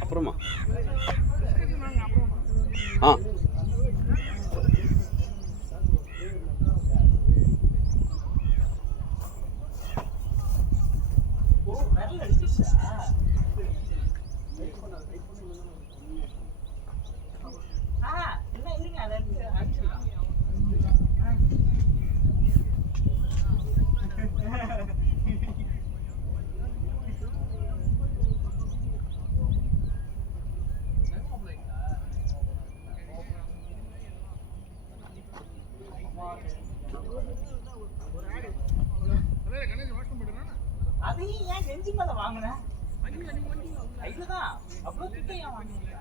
அப்புறமா அதையும் ஏன் நெஞ்சு மேல வாங்கின கையிலதான் அவ்வளவு கிட்ட ஏன் வாங்கினீங்க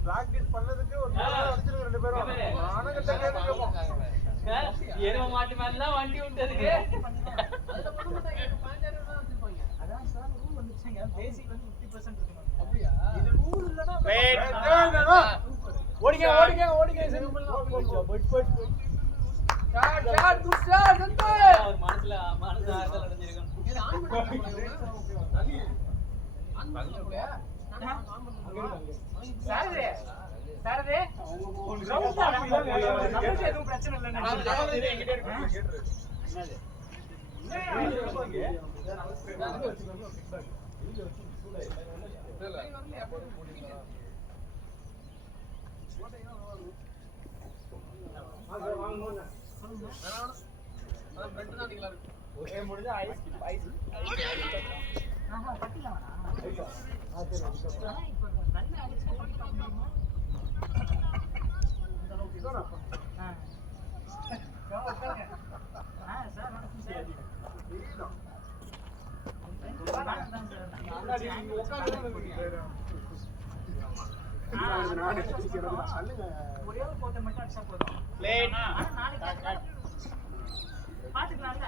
பிராக்டிஸ் பண்ணதுக்கு ஒரு அடிச்சிருக்க ரெண்டு பேரும் ஆனங்கட்ட கேட்கும் ஏறோ மாட்டி மேல வண்டி விட்டதுக்கு அதான் சார் ரூல் வந்துச்சுங்க பேசிக் வந்து 50% இருக்கணும் அப்படியே இது ரூல் இல்லனா ஓடிங்க ஓடிங்க ஓடிங்க போய் ஸ்டார்ட் டு ஸ்டார்ட் சந்தோஷ் அவர் மனசுல ஆறுதல் அடைஞ்சிருக்கான் இது ஆன் பண்ணி ஆன் பண்ணலையா சாரதே சாரதே கிரவுண்ட் நமக்கு எதுவும் பிரச்சனை இல்ல நான் என்கிட்ட இருக்கு என்னது அதான் பெட் தான் நீங்களா இருக்கு. ஒரே முடிஞ்ச ஐஸ் ஆஹா பட்டில வேணா சரி ஆனா இப்போ ரன் அடிச்சா பண்ணி பார்க்க முடியுமா அந்த அளவுக்கு இதானா? சார் வணக்கம் சார் இதுதான். முன்னாடி நீங்க உட்கார்ந்து இருக்கீங்க. நானே சொல்லுங்க. ஒரே ஒரு கோட்டை மட்டும் அடிச்சா போதும் Plate. ஆனா நாளைக்கு பாத்துக்கலாம்ல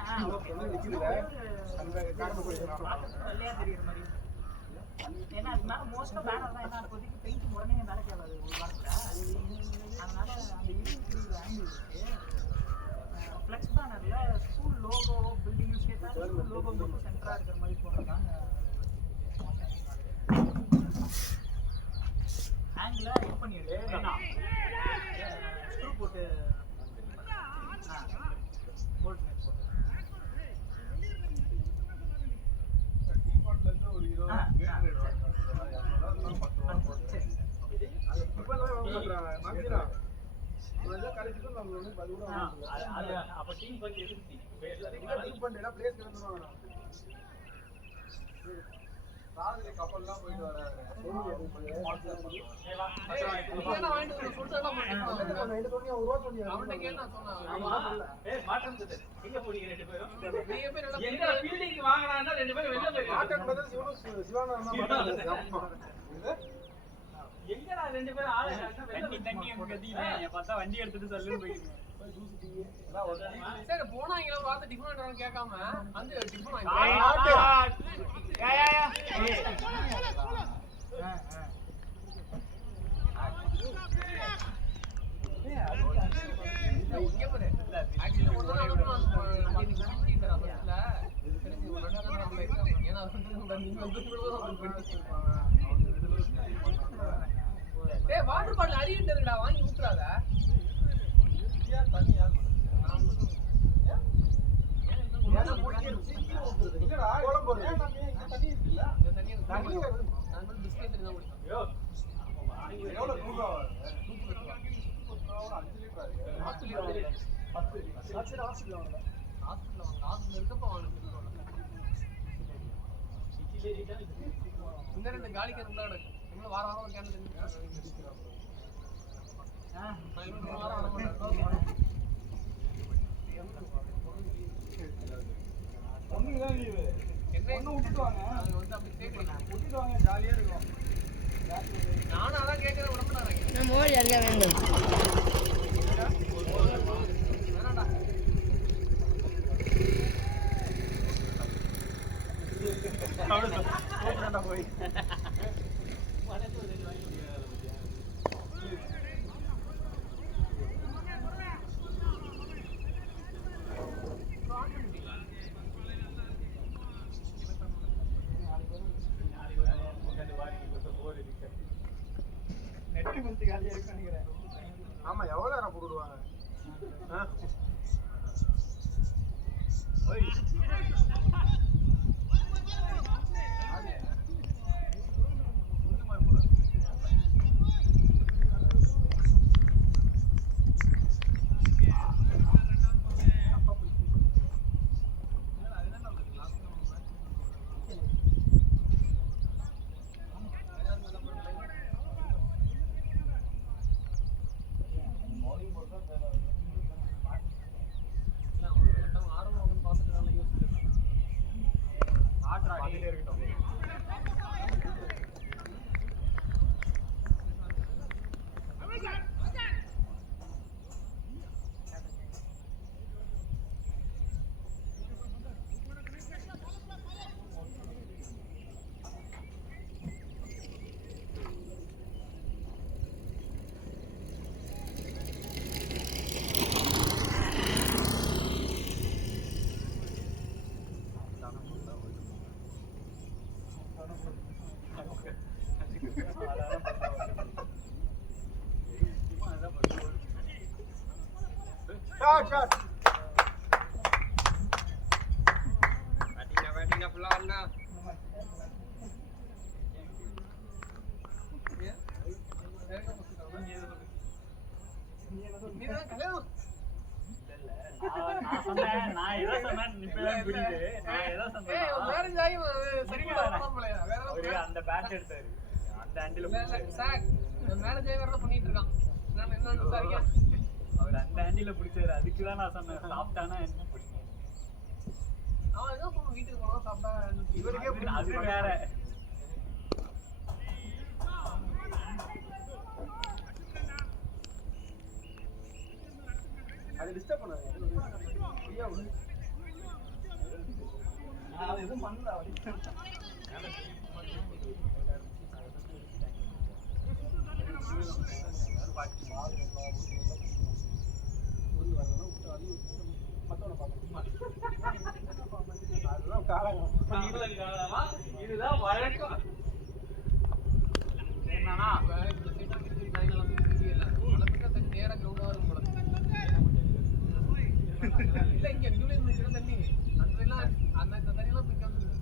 வெள்ளையா தெரியுற மாதிரி ஏன்னா அது மேல மோஸ்டா பேனர் தான், ஏன்னா இப்போதைக்கு பெயிண்ட் உடனே வேலை கேட்காது ஒரு வாரத்துல. அதனால அந்த இருக்கிற ஆங்கிள் இருக்கு ஃப்ளெக்ஸ் பேனர்ல ஸ்கூல் லோகோ பில்டிங் சேர்த்தா ஸ்கூல் லோகோ மட்டும் சென்டரா இருக்கிற மாதிரி போடுறதாங்க ஆங்கிள இது பண்ணிடு ஸ்க்ரூ போட்டு போல்ட் மேட்ச் போட்டு டிபார்ட்ல இருந்து ஒரு 20 கேட் சரி இப்ப தான் வாங்க மாட்டாங்க. மாத்திரா. வந்து கரெக்ட்டா நம்ம வந்து 10 கூட வாங்க. அது அப்ப டீம் பத்தி எதுக்கு டீம் பண்ணேனா பிளேஸ் கிளம்புவாங்க. ராஜில கப்பல்லாம் போயிட்டு வராரு. என்ன வாங்கிட்டு வந்து சொல்றதெல்லாம் பண்ணி நைட் சொன்னியா ஒரு ரூபா சொன்னியா? அவன்கிட்ட கேட்டா சொன்னா மாற்றம் தட்டு எங்க போறீங்க ரெண்டு பேரும் நீங்க போய் நல்லா எங்க பில்டிங் வாங்குறாங்கன்னா ரெண்டு பேரும் வெளில போய் ஆட்டன் பதில் சிவானா தான் மாட்டாங்க. எங்கடா ரெண்டு பேரும் ஆளு தண்ணி தண்ணி கத்திங்க பார்த்தா வண்டி எடுத்துட்டு சொல்லுன்னு போயிடுங்க சரி போனாங்களா ஒரு வார்த்தை டிஃபன் வாங்கிட்டு கேட்காம வந்து டிஃபன் இங்க பாரு ஆக்சுவலி ஒரு நாள் ஏன்னா ஏய் வாட்டர் பாட்டில் அறிவிட்டதுடா வாங்கி ஊத்துறாத தண்ணி யார் ஏன்னா போட்டு சீக்கிரம் ஊத்துறது. இல்லடா கோலம் போடுறது. ஏன் நம்ம இங்க தண்ணி இருக்குல்ல? இந்த தண்ணி தண்ணி வருது. நான் வந்து பிஸ்கட் தண்ணி தான் குடிப்பேன் ஐயோ எவ்வளவு 100 ரூபா வருது? 100 ரூபா 5 லிட்டர் இருக்கு. ஹாஸ்பிட்டல் வாங்க 10 ஹாஸ்பிடல் வாங்கல. ஹாஸ்பிட்டல் வாங்க ஹாஸ்பிட்டல் இருக்கப்ப வாங்க இந்த ரெண்டு காலி கேன் உள்ள கிடக்கு இன்னும் வாரம் வாரம் கேன் தண்ணி நான் இன்னும் வாரம் வர மாட்டேன் ஒண்ணுக்கு தான் லீவு. என்ன ஒண்ணு விட்டுட்டு வாங்க. நாங்க வந்து அப்படி கேட்கலாம் விட்டுட்டு வாங்க ஜாலியா இருக்கும். நானும் அதான் கேட்கறேன் உடம்பு நான் நம்ம ஓடி இருக்க வேண்டும் வேணாடா அவ்வளவுதான் போய் நெட் வந்து காலியா இருக்கு நினைக்கிறேன் ஆமா எவ்வளவு நேரம் போடுவாங்க? Shot. Batting full on na. நீ தான் கல்யாணம் சொன்னேன் நான் ஏதோ சொன்னேன் இப்பதான் புரியுது. நான் ஏதோ சொன்னேன் மேரேஜ் ஆகி சரியா வரலாம் போலயா வேற அவரு அந்த பேட்ச் எடுத்தாரு அந்த ஆண்டில சார் மேரேஜ் ஆகி வரலாம் பண்ணிட்டு இருக்கான். நான் என்ன விசாரிக்க அவர் அந்த ஆண்டில பிடிச்சாரு. அதுக்கு தான் நான் சொன்னேன் சாப்பிட்டானா என்ன பிடிக்கும். அவன் ஏதோ சொன்ன வீட்டுக்கு போனா சாப்பிட்டா இவருக்கே அது வேற. அது டிஸ்டர்ப் பண்ணாது. ஃப்ரீயா விடு. நான் எதுவும் பண்ணல அவரு. இதுதான் வழக்கம். என்னன்னா நேரா கிரௌண்டா இருக்கும் போல. இல்ல இங்க யூனியன் மிஷின தண்ணி அங்கெல்லாம் அந்த தண்ணியெல்லாம் இங்க வந்துருக்கு.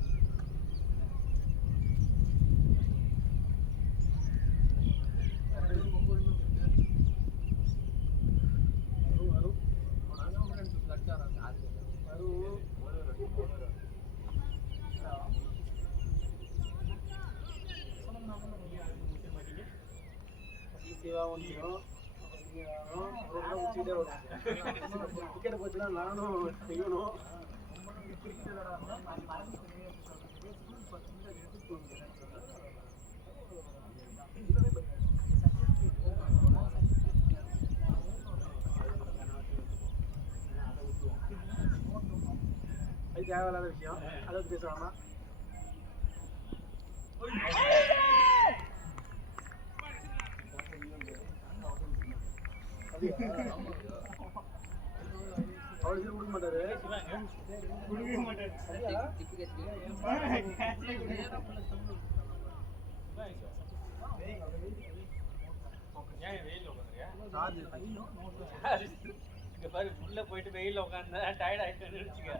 டிக்கெட் போச்சுன்னா நானும் செய்யணும். அது தேவையில்லாத விஷயம். அதை பத்தி பேச வேணாம். அவரு கொடுக்க மாட்டாரு. உள்ள போயிட்டு வெயில உட்காந்து டயர்ட் ஆயிட்டு நினைச்சுக்க.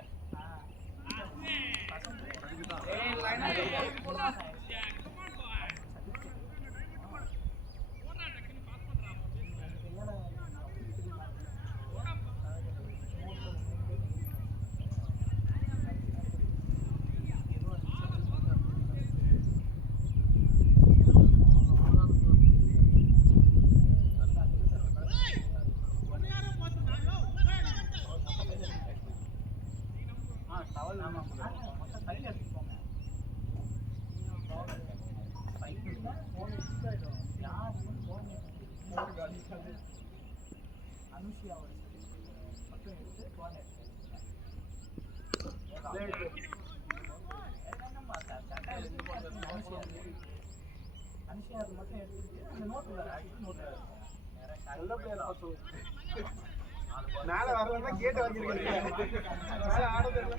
மேல வரலன்னா கேட்ட வாங்கிருக்கீங்க. மேல ஆடுறது இல்ல.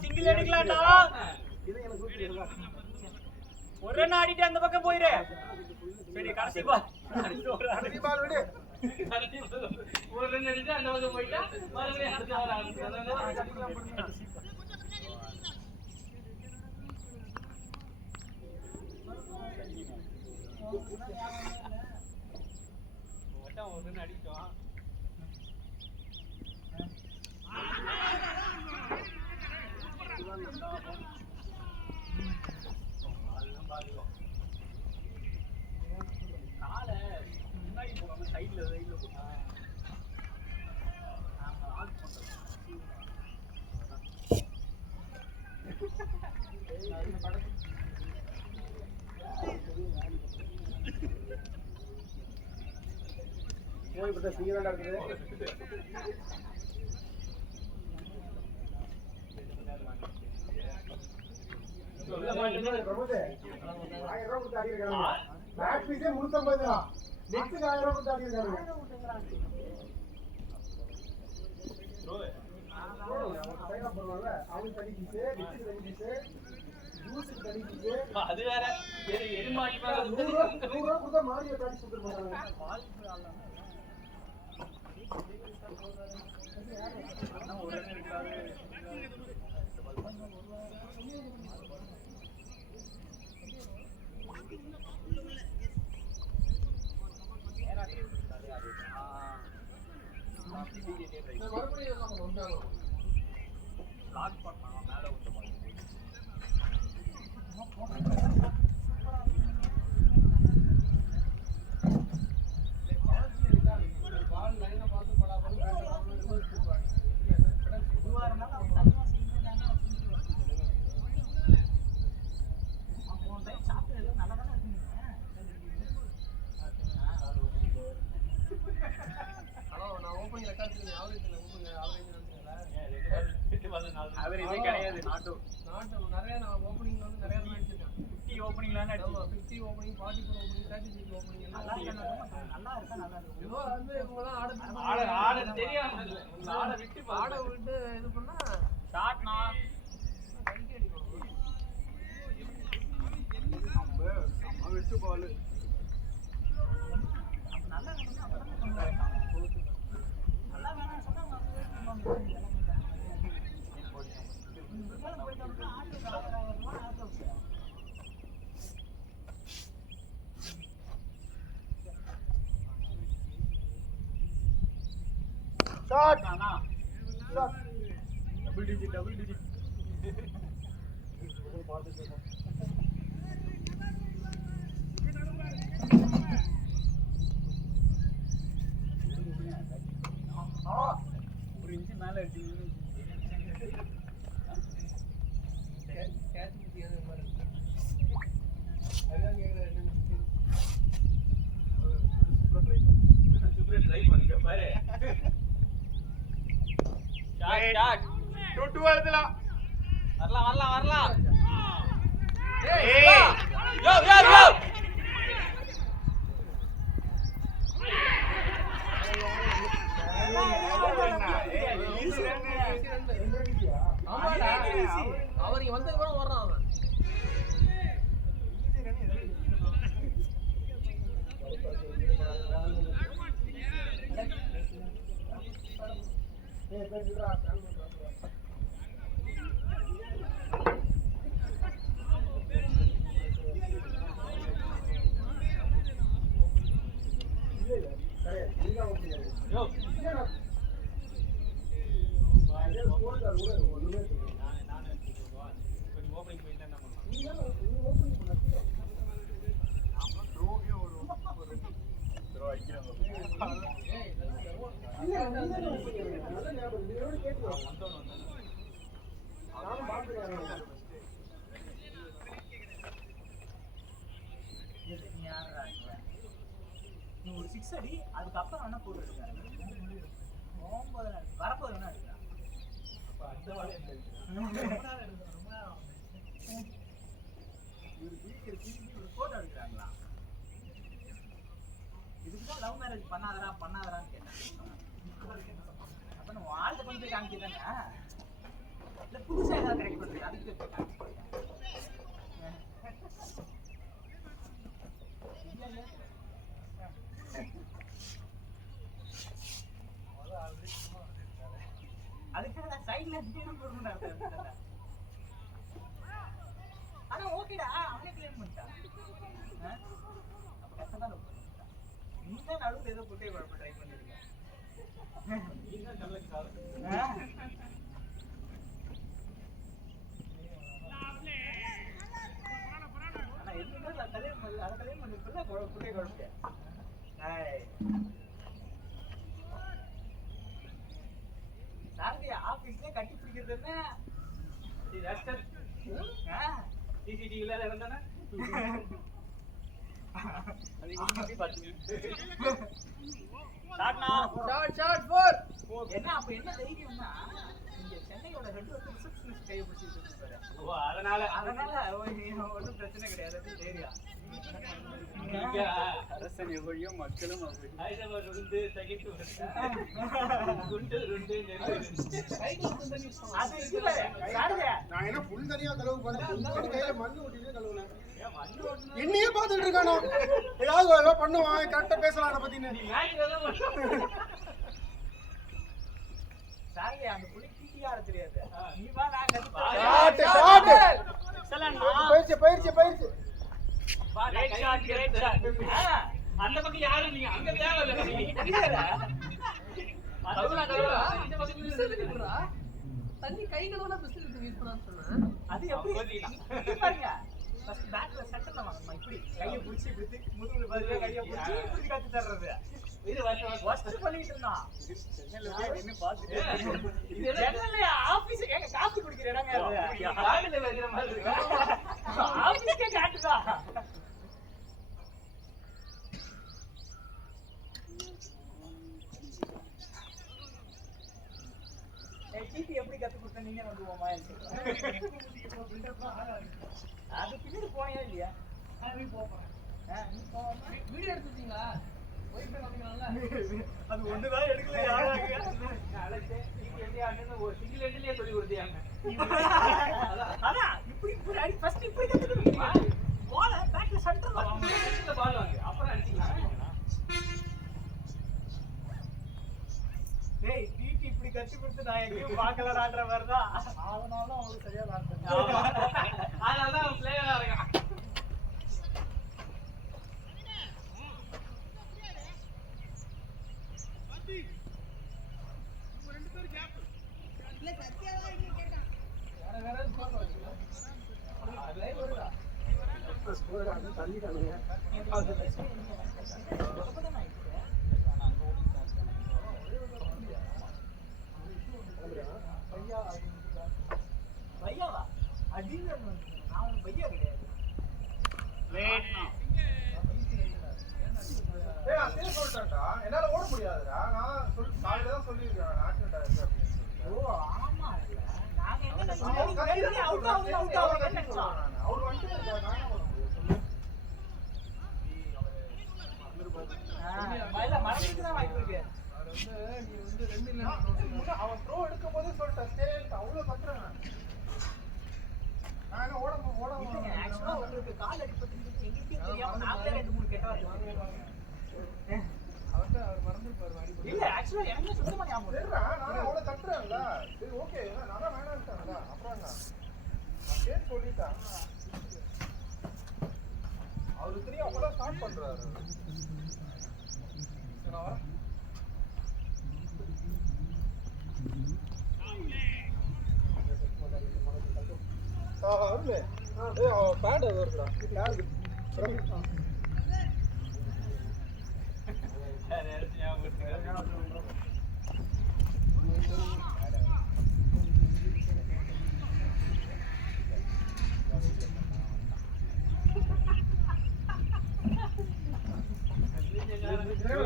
சிங்கிள் அடிக்கலாம்டா. ஒரு ரன் ஆடிட்டு அந்த பக்கம் போயிரு. சரி கடைசி பால். கடைசி பால் விடு. ஒரு ரன் அடிச்சு அந்த பக்கம் போயிட்டா மறுபடியும் அடுத்த பால் ஆடுறது. ஒரு ரன் அடிச்சோம். காலை முன்னாடி போகாம சைட்ல போட்டா பத்த சீக்கிரம் நடக்குது. பிரமோதே 1000 ரூபாய் கொடுத்து ஆடிருக்காங்க. மேட்ச் ஃபீஸே 350 தான். நெக்ஸ்ட் 1000 ரூபாய் கொடுத்து ஆடிருக்காங்க. அவனுக்கு தனி ஃபீஸு, நெக்ஸ்ட் தனி ஃபீஸு, ஜூஸுக்கு தனி ஃபீஸு. அது வேற எருமாடி மேல 100 ரூபாய் கொடுத்தா மாரியை பிராக்டிஸ் கொடுத்துருப்பாங்க. மறுபடியும் நம்ம வந்தாலும் லாக் பண்ணா மேல விட்டு போய் பால் லைனை பார்த்து படாமல் இதுவாக இருந்தாலும் அவங்க தனியாக செஞ்சுருக்காங்க அப்போ ஒரு டைம் சாப்பிட்டு எல்லாம் நல்லா தானே இருக்குங்க. ஹலோ நான் ஓப்பனிங் ரெக்கார்ட் பண்ணி ஆவரேஜ் அவரேஜே கிடையாது. நாட்டு நிறைய நான் ஓப்பனிங்ல வந்து நிறைய ரன் அடிச்சிருக்கேன். 50 ஓப்பனிங்லாம் ஆமா 50 ஓப்பனிங் 44 ஓப்பனிங் 36 ஓப்பனிங் நல்லா இருக்கா நல்லா இருக்கும். ஏதோ வந்து இவங்கலாம் ஆட தெரியாம இல்ல ஆட விட்டு ஆட விட்டு இது பண்ணா ஷாட்னா கைக்கு அடிக்கணும். நம்ம வெச்சு பால் அப்போ நல்லா வேணும்னா அப்போ தான் பண்ணுவாங்க. நல்லா வேணாம்னு சொன்னால் அவங்க போயிட்டோம்னா ஆட்டு வருவான் ஆட்டு ஷாட் ஆனா ஷாட் டபுள் டிஜிட் ஒரு இன்ச்சு மேல அடிச்சு கேட்ச் முடியாது மாதிரி அதான் கேக்குறேன் என்ன ட்ரை பண்ணுங்க பாரு ஷாட் 2-2 வருதுலாம். வரலாம் ஏய் யோ ஆமாடா அவன் வந்ததுக்கு அப்புறம் வர்றான் அவன். யோ ஓப்பனிங் போய் என்ன பண்ணலாம் நீ ஒரு 6 அடி அதுக்கப்புறம் வேணா போட்டுருக்காரு. போகும்போது வரப்போது வேணா எடுக்கலாம். போட்டோ எடுக்கிறாங்களா? இதுக்குதான் லவ் மேரேஜ் பண்ணாதரான்னு கேட்டேன். அப்ப நம்ம வாழ்க்கை கொண்டு போய் காமிக்கதானே இல்ல புதுசா ஏதாவது கரெக்ட் பண்றது அதுக்கு போய் காமிக்க அதுக்காக சைட்ல போடுறேன். ஆனா ஓகேடா அவனே கிளைம் பண்ணிட்டான். அப்ப கஷ்டம் தான் நீ தான் நடுவில் ஏதோ குட்டையை குழப்ப ட்ரை பண்ணிருக்க. ஆனா எதுவுமே அதை கல்யாணம் பண்ணிருக்கல குட்டையை குழப்ப. சாரதி ஆபீஸ்ல கட்டி பிடிக்கிறது என்ன சிசிடிவில இருந்தானே அது இன்னும் 10 நிமிஷம் ஷாட்னா ஷாட் 4 என்ன அப்ப என்ன தைரியம்னா இங்க சென்னையோட ஹெட் வந்து ரிசப்ஷனிஸ்ட் கையை பிடிச்சிட்டு இருப்பாரு. ஓ அதனால ஒன்றும் பிரச்சனை கிடையாது. அது தைரியம். இங்க அரசன் எவ்வளியோ மக்களும் அப்படி ஹைதராபாத் இருந்து தகிட்டு குண்டு குண்டு அது இது வேற. சாருங்க. நான் என்ன புல் தனியா கழுவு பண்ணேன் கையில மண்ணு ஊட்டிட்டு கழுவுனேன் என்னையே பார்த்துட்டு இருக்கானோ ஏதாவது பண்ணுவான் கரெக்டா பேசலாம் அதை பத்தி சாருங்க அந்த புலி டிடிஆர் தெரியாது. நீ வா நான் ஷாட் ஷாட் எக்ஸலென்ட் பயிற்சி பயிற்சி கிரேட் ஷாட் கிரேட் ஷாட் அந்த பக்கம் யாரும் நீங்க அங்க தேவையில்லை இந்த பக்கம் தண்ணி கை கழுவுனா பிஸ்டல் யூஸ் பண்ணான்னு சொன்னேன். அது எப்படி பாருங்க. ஃபர்ஸ்ட் பேட்ல செட்டர்ல வாங்கமா இப்படி கையை பிடிச்சி இப்படி முதுகுல பதிலா கையை பிடிச்சி இப்படி கட்டி தர்றது. இது வாஸ்ட் பண்ணிட்டு இருந்தான். சென்னையில போய் நின்னு பாத்துட்டு இது ஜன்னல்ல ஆபீஸ் கேக்க காபி குடிக்கிற இடங்க அது. காட்டுல வைக்கிற மாதிரி இருக்கு ஆபீஸ்க்கே காட்டுதா. டிடி எப்படி கத்து கொடுத்த நீங்க வந்து ஓமா அது பின்னாடி போனியா இல்லையா? நீ போறேன். நீ போமா வீடியோ எடுத்துட்டீங்களா? போய் காமிக்கலாம்ல. அது ஒண்ணுதான் எடுக்கல யாராங்க. அழைச்சே டிடி எப்படி அண்ணன் ஒரு சிங்கிள் ஹெட்லயே சொல்லி கொடுத்தியாங்க. அதான் இப்படி ஃபர்ஸ்ட் இப்படி கத்துக்கிட்டீங்களா? பால் பேட்ல சென்டர்ல வாங்க. சென்டர்ல பால் வாங்க அப்புறம் அடிச்சிக்கலாம். டேய் டிடி இப்படி கத்து கொடுத்து நான் எங்கேயும் பார்க்கலடான்ற மாதிரி தான். அதனால அவங்களுக்கு சரியா விளையாடுறாங்க. அதனால தான் பிளேயரா இருக்கான். தண்ணி கழுவுங்க பையாவா அடிங்க நான் ஒரு பையா கிடையாது. அதே சொல்லிட்டேன்டா என்னால ஓட முடியாதுடா நான் காலையில தான் சொல்லியிருக்கேன் ஆக்சிடென்ட் ஆயிருக்கு அப்படின்னு சொல்லிட்டு. ஓ ஆமா இல்ல நாங்க என்ன நினைச்சோம் அவுட் ஆகுங்க நினைச்சோம். அவர் வந்துட்டு நான் என்ன பண்ண முடியும் சொல்லு. இல்ல மறந்துட்டு தான் வாய்ப்பு இருக்கு. அது நீ 2 இல்ல அவன் த்ரோ எடுக்கும் போதே சொல்லிட்டேன் ஸ்டேட் அவ்வளவு கத்துறேன் நான் என்ன ஓட இல்லங்க ஆக்சுவலா உங்களுக்கு கால் அடிபட்டுருக்கு எங்களுக்கே தெரியாம நாங்களே 2-3 கெட்ட வார்த்தை. அவர் மறந்துருப்பாரு அடிப்படை. இல்ல ஆக்சுவலா எனக்கு சுத்தமா ஞாபகம் இல்ல. சரிடா நான் அவ்வளவு கத்துறேன்ல சரி ஓகே நான் தான் வேணாம்ட்டான்ல அப்புறம் என்ன நான் ஸ்டேட் சொல்லிட்டேன் அவருக்கு தெரியும் அப்பதான் ஸ்டார்ட் பண்றாரு. சரி நான் வரேன். அருளே பேட் அது வருதுடா வீட்டில் யாருக்கு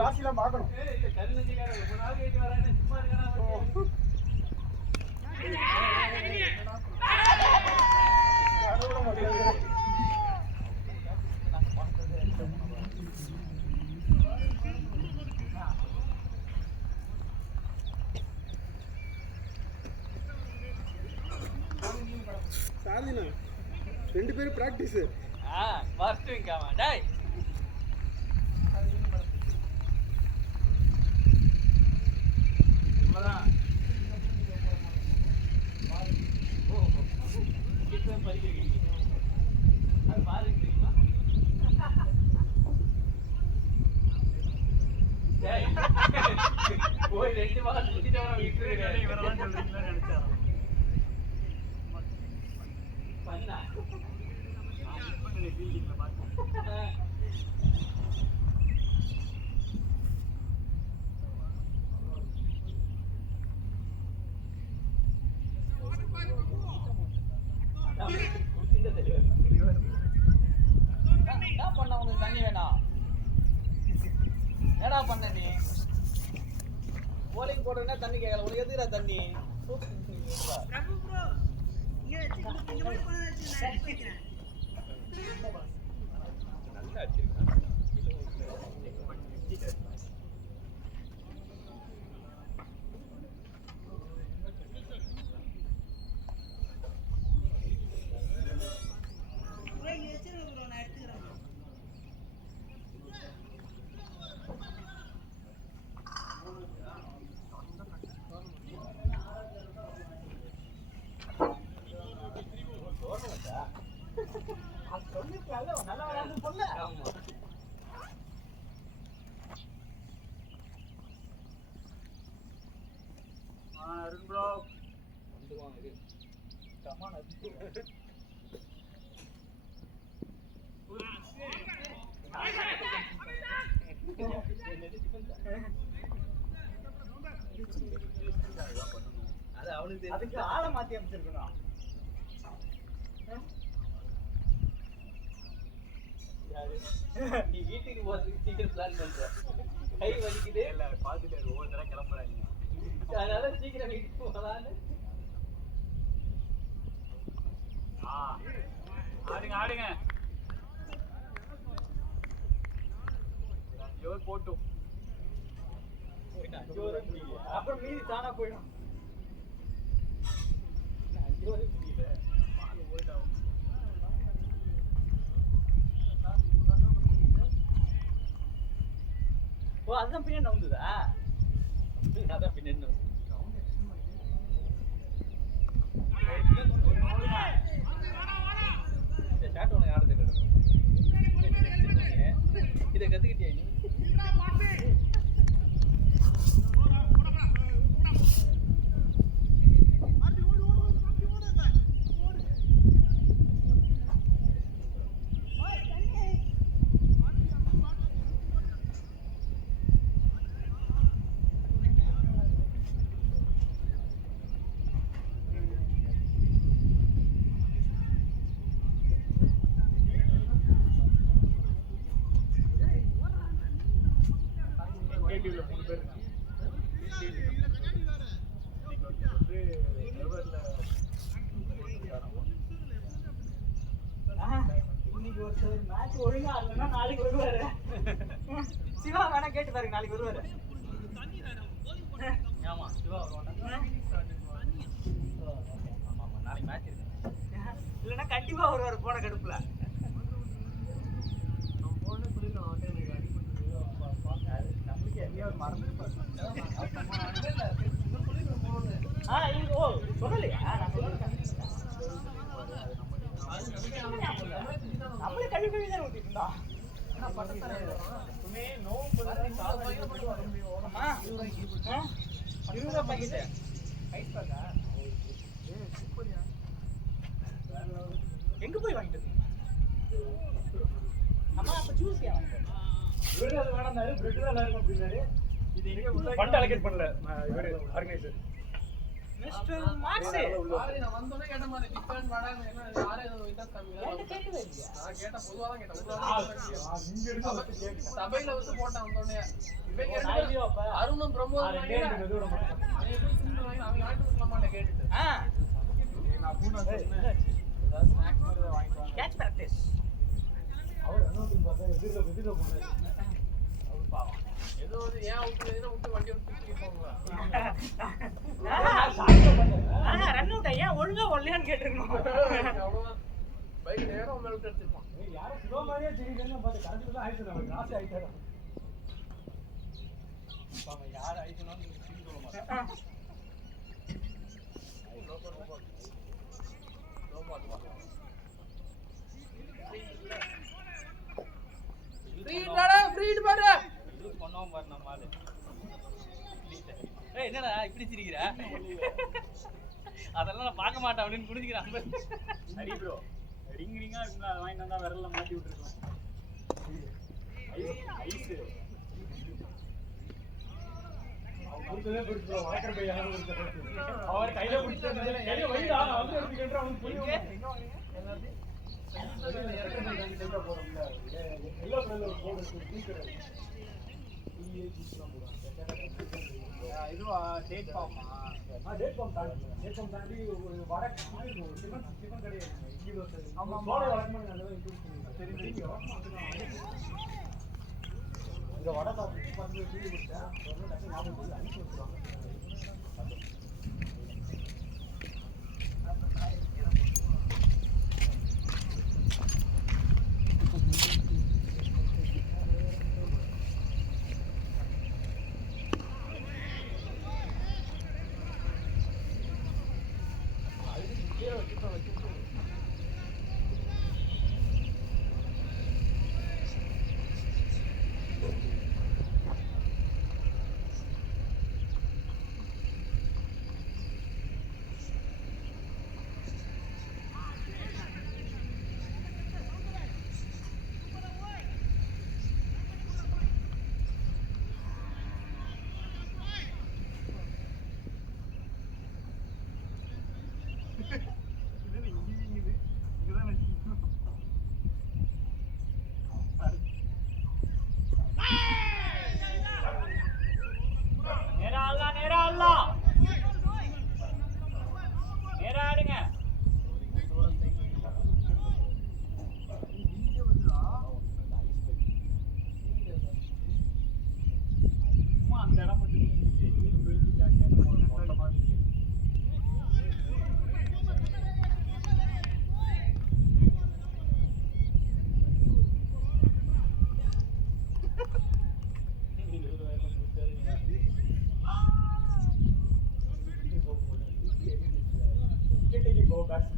ராசிலாம் பார்க்கணும். ரொம்ப நாள் கழிச்சு வரேன்னு சும்மா இருக்கானா சாதினா 2 பேரும் பிராக்டிஸ் வாஸ்துவிங்காமா டேய் அதான் ஓ கிட்ட பரிகை அது பாருங்க தெரியுமா டேய் போய் 2 வாரம் சுத்திட்டு வர விட்டுறீங்க இவரெல்லாம் சொல்றீங்களா நினைச்சாரா பண்ணா ஃபீல்டிங்ல பாத்தேன் என்ன பண்ண உனக்கு தண்ணி வேணா என்னடா பண்ண நீ போலிங் போடுறேன்னா தண்ணி கேட்கல உனக்கு எதுக்குடா தண்ணி நல்லா அடிச்சிருக்கேன் நல்லா விளையாண்டு பொண்ணு ஆமா அருண் ப்ரோ வந்துவாங்க இது கமான் அது அவனுக்கு அதுக்கு ஆளை மாத்தி அமைச்சிருக்கணும் நீ வீட்டுக்கு போறதுக்கு சீக்கிரம் பிளான் பண்ற கை வலிக்குது இல்ல பாத்துட்டு ஒவ்வொரு தடவை கிளம்புறாங்க அதனால சீக்கிரம் வீட்டுக்கு போகலான்னு ஆடுங்க ஆடுங்க ஜோர் போட்டும் அப்புறம் மீதி தானா போயிடும் 5 ஓவர் முடியல ஓ அதுதான் பின்னாடி வந்துதா அதான் பின்னாடி வந்து இந்த ஷாட் உனக்கு ஆட தெரியும் இதை கத்துக்கிட்டியா நீ ஒழுங்கா இல்லைன்னா நாளைக்கு வருவாரு சிவா வேணா கேட்டு பாருங்க நாளைக்கு வருவாரு ஆமா சிவா ஆமா நாளைக்கு மேட்ச் இருக்கு இல்லைன்னா கண்டிப்பா வருவாரு போன கடுப்புல நம்மளுக்கு எங்கேயாவது மறந்துருப்பாரு சொல்லலையா நான் சொல்லிருக்கேன் நம்மளே கழுவி கழுவி தான் ஊத்திட்டு இருந்தா எங்க போய் வாங்கிட்டு அம்மா அப்ப ஜூஸ் வேணாம் பிரெட் தான் இருக்கும் அப்படின்னாரு இது ஃபண்ட் அலோகேட் பண்ணல இவரு ஆர்கனைசர் மிஸ்டர் மார்க்ஸ் நான் வந்தோனே கேட்ட மாதிரி டிஃபரண்ட் வாடாங்க என்ன யாரே இன்ட்ரஸ்ட் காமிக்கல நான் கேட்ட பொதுவா தான் கேட்டேன் இங்க இருந்து சபையில வந்து போட்டான் வந்தோனே இவங்க அருணும் பிரமோத் அவங்க ஆட்டு விடலாமான்னு கேட்டுட்டு நான் பூனா சொன்னேன் ஏதாவது ஸ்நாக்ஸ் மாதிரி வாங்கிட்டு கேட்ச் பிராக்டிஸ் அவர் அனௌன்ஸ் பார்த்தா எதிர போனாரு அவர் பாவம் ஏதோ ஏன் அவுட்ல விட்டு வண்டி எடுத்து போவாங்க ரன் அவுட் ஐயா ஒழுங்கா ஒல்லையான்னு கேட்டிருக்கணும் அவ்வளவுதான் பைக் நேரா மேல விட்டு எடுத்துப்பான் யாரோ ஸ்லோ மாதிரியே தெரியுதுன்னு பார்த்து கரெக்ட் தான் ஆயிடுச்சு நம்ம கிராஸ் ஆயிட்டாரு பாவம் யார் ஆயிடுச்சுன்னு சொல்ல மாட்டேன் ஃப்ரீட் பாரு இது பண்ணோம் பாரு நம்ம ஆளு ஏய் என்னடா இப்படி சிரிக்கிற அதெல்லாம் நான் பார்க்க மாட்டேன் அப்படின்னு குடிக்கிறான் சரி ப்ரோ ரிங் ரிங்கா இருக்குல அத வாங்கி வந்தா விரல்ல மாட்டி விட்டுறலாம் ஐஸ் அவர்கிட்டயே பிடிச்சு வளக்கற பையன் யாரும் இருக்க அவர் கையில பிடிச்சதுல கையில வைடா வந்து எடுத்துக்கிட்டா அவன் புரியும் என்னது இறக்கற கையில போறோம்ல எல்லோ கலர்ல ஒரு போர்டு இருக்கு ஸ்பீக்கர் இதுவா டேட் ஃபார்மா டேட் ஃபார்ம் தாண்டி ஒரு வடை டிஃபன் கடை இட்லி தோசை ஆமா, ஆமா. சோளை வழக்கமாக நல்லா இன்க்ளூட் பண்ணுங்க தெரியும். இந்த வடை சாப்பிட்டு பார்த்து டீ குடிச்சேன் டக்கு ஞாபகம் போய் அனுப்பி வச்சுருவாங்க.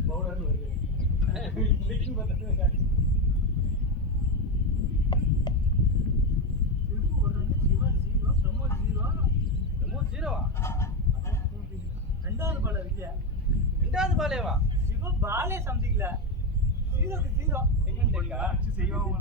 பவுடர்னு வருது இன்னைக்கு பார்த்தா ரெண்டாவது பாலேவா சிவ பாலே சம்திங்ல 0-0 செய்வாங்க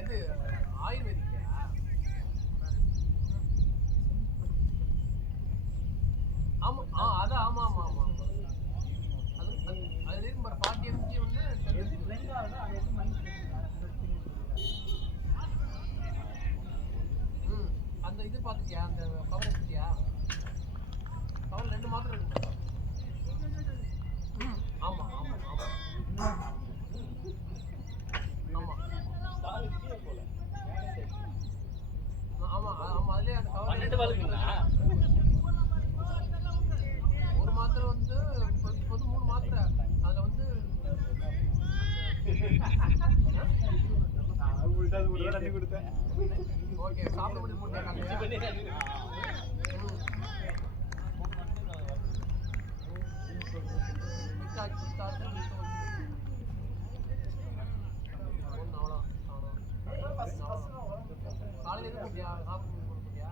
எது ஆயுர்வேதிக்கா? ஆமா அதான் ஆமா ஆமா ஆமா அது இருக்கு பாரு 40 mg வந்து அந்த இது பாத்துக்கியா அந்த கவர் எடுத்துட்டியா? கவர் 2 மாத்திரை இருக்கு. ஆமா ஆமா ஆமா ஆமா ஆமா அதுலயே அந்த கவர் 12 பாலுங்களா? ஒரு மாத்திரை வந்து பொது 3 மாத்திரை அதுல வந்து ஓகே சாப்பிட முடியும் போட்டேன் காலையில் எது போட்டியா சாப்பிட போட்டியா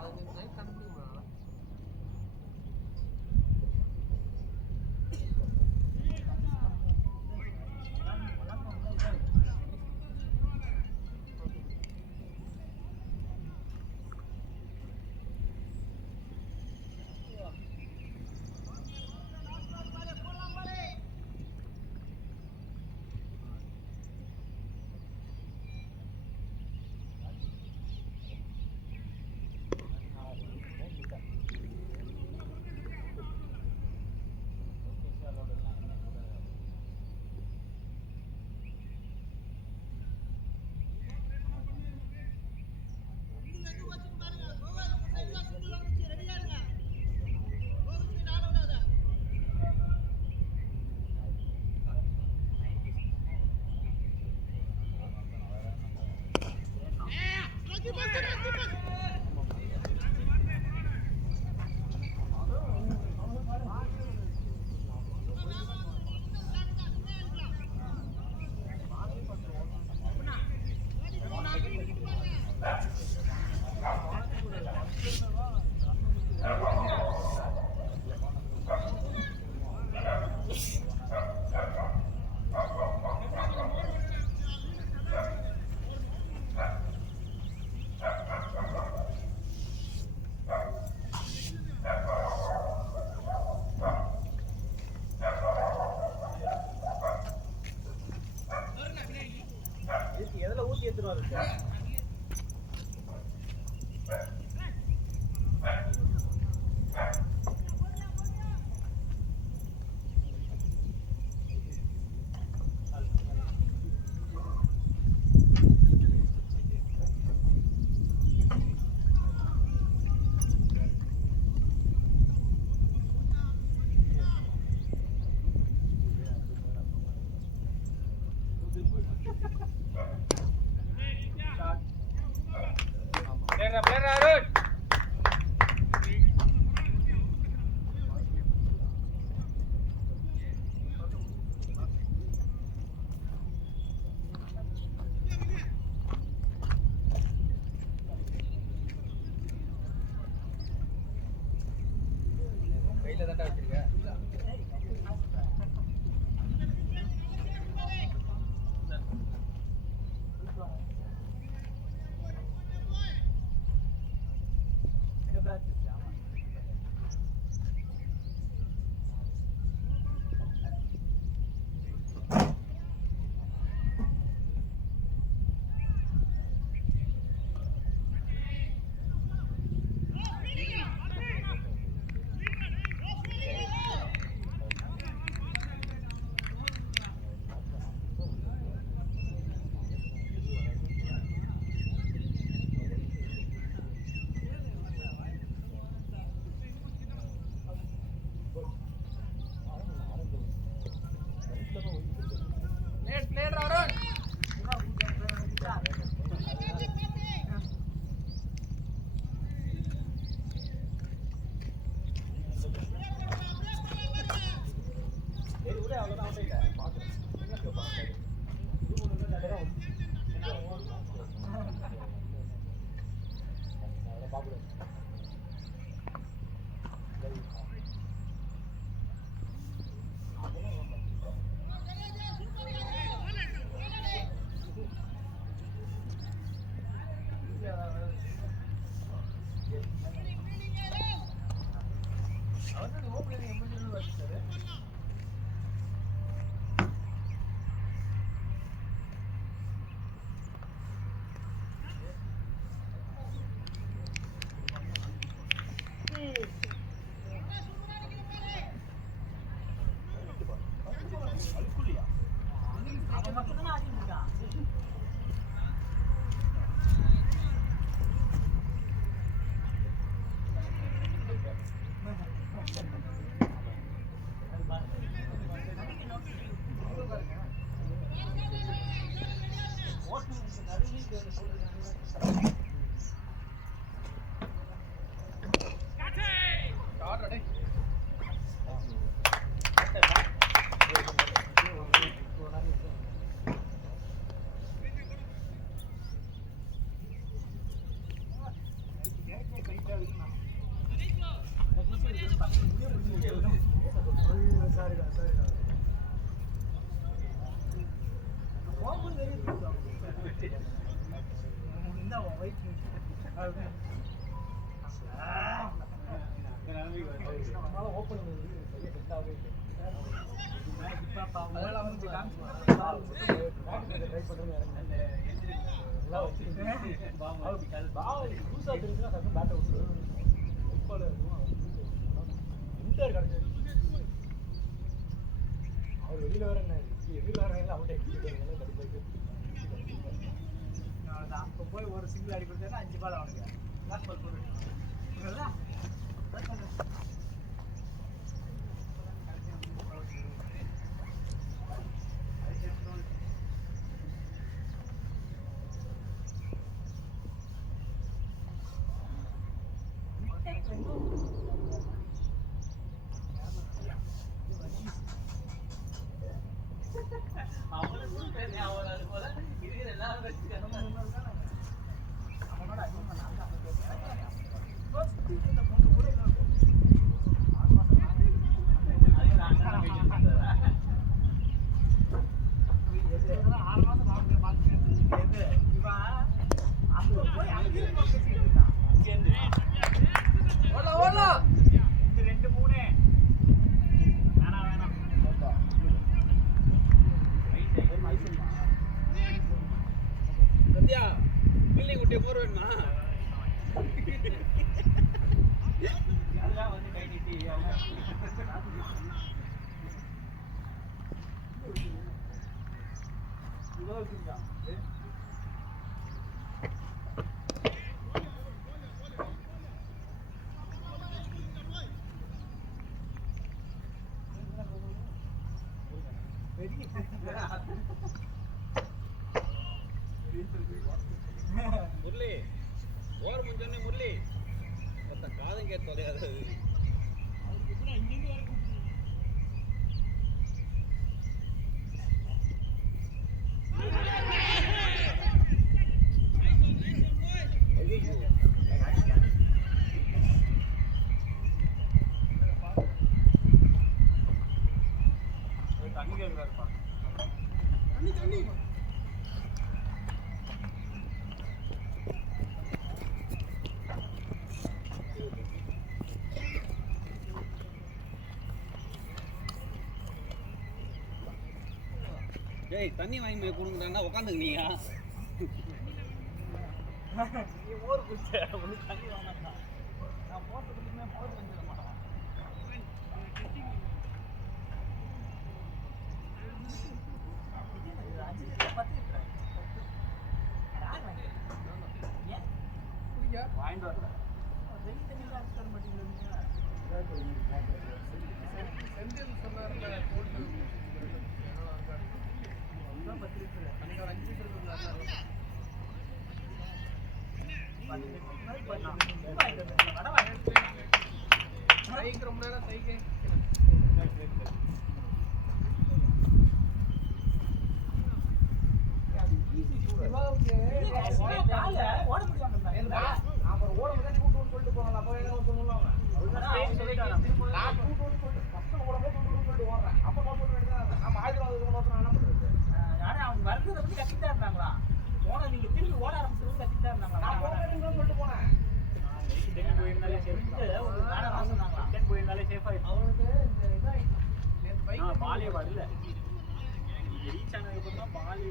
அது நைட் கண்டுபிடிக்குமா தூக்கி எடுத்துருவாரு player Arun. கையில தான்டா வச்சிருக்க. Player Arun. அவன் மட்டும் தானே ஆடிட்டு இருக்கான். வெளியில வர என்ன எதிர்காரம் அவுட் அப்போ போய் ஒரு சிங்கிள் அடி கொடுத்தா 5 பால் அவனுக்கு லாஸ்ட் பால் போடுறேன். அவனோட அதிகமாக நான் தான் சந்தியா பில்லிங் குட்டிய மோர் வேணுமா? அதெல்லாம் வந்து கை நீட்டி இதோ இருக்குங்க. முரளி ஓர் முஞ்சோன்னே முரளி மொத்த காதம் கேட்டு தொலையாது. தண்ணி கேட்குறாருப்பா. தண்ணி டேய் தண்ணி வாங்கி போய் கொடுங்கடா உட்காந்துக்கினீங்க. நீ மோர் குடிச்ச உனக்கு தண்ணி வேணாம். நான் போட்டதுக்குமே மோர் வந்துட மாட்டேன். வாங்கிட்டு வரல. செந்தில் சொன்னார்ல கோல்டு அன்னைக்கு ஒரு 5 லிட்டர் இருந்தாருல சைக்கிள் ரொம்ப நேரம் சைக்கிள் அப்புறம் ஓட முடியாது கூட்டு சொல்லிட்டு போனாங்க. அப்போ என்ன சொல்லுவாங்க நான் கூட்டு சொல்லிட்டு கஷ்டம் ஓட சொல்லிட்டு ஓடுறேன். அப்போ சொல்ல வேண்டியது நம்ம ஆயுதம் என்ன பண்றது? அவங்க வரது வந்து கத்திட்டா இருந்தாங்களா போன நீங்க திரும்பி ஓட ஆரம்பிச்சது கத்திட்டா இருந்தாங்களா நான் போறேன்னு சொல்லிட்டு போனேன். போயிருந்தாலே சேஃபா அவனுக்கு இந்த இதாயிடுச்சு நேற்று பைக் பாலிய வரல. ரீச் ஆனதுக்கு தான் பாலி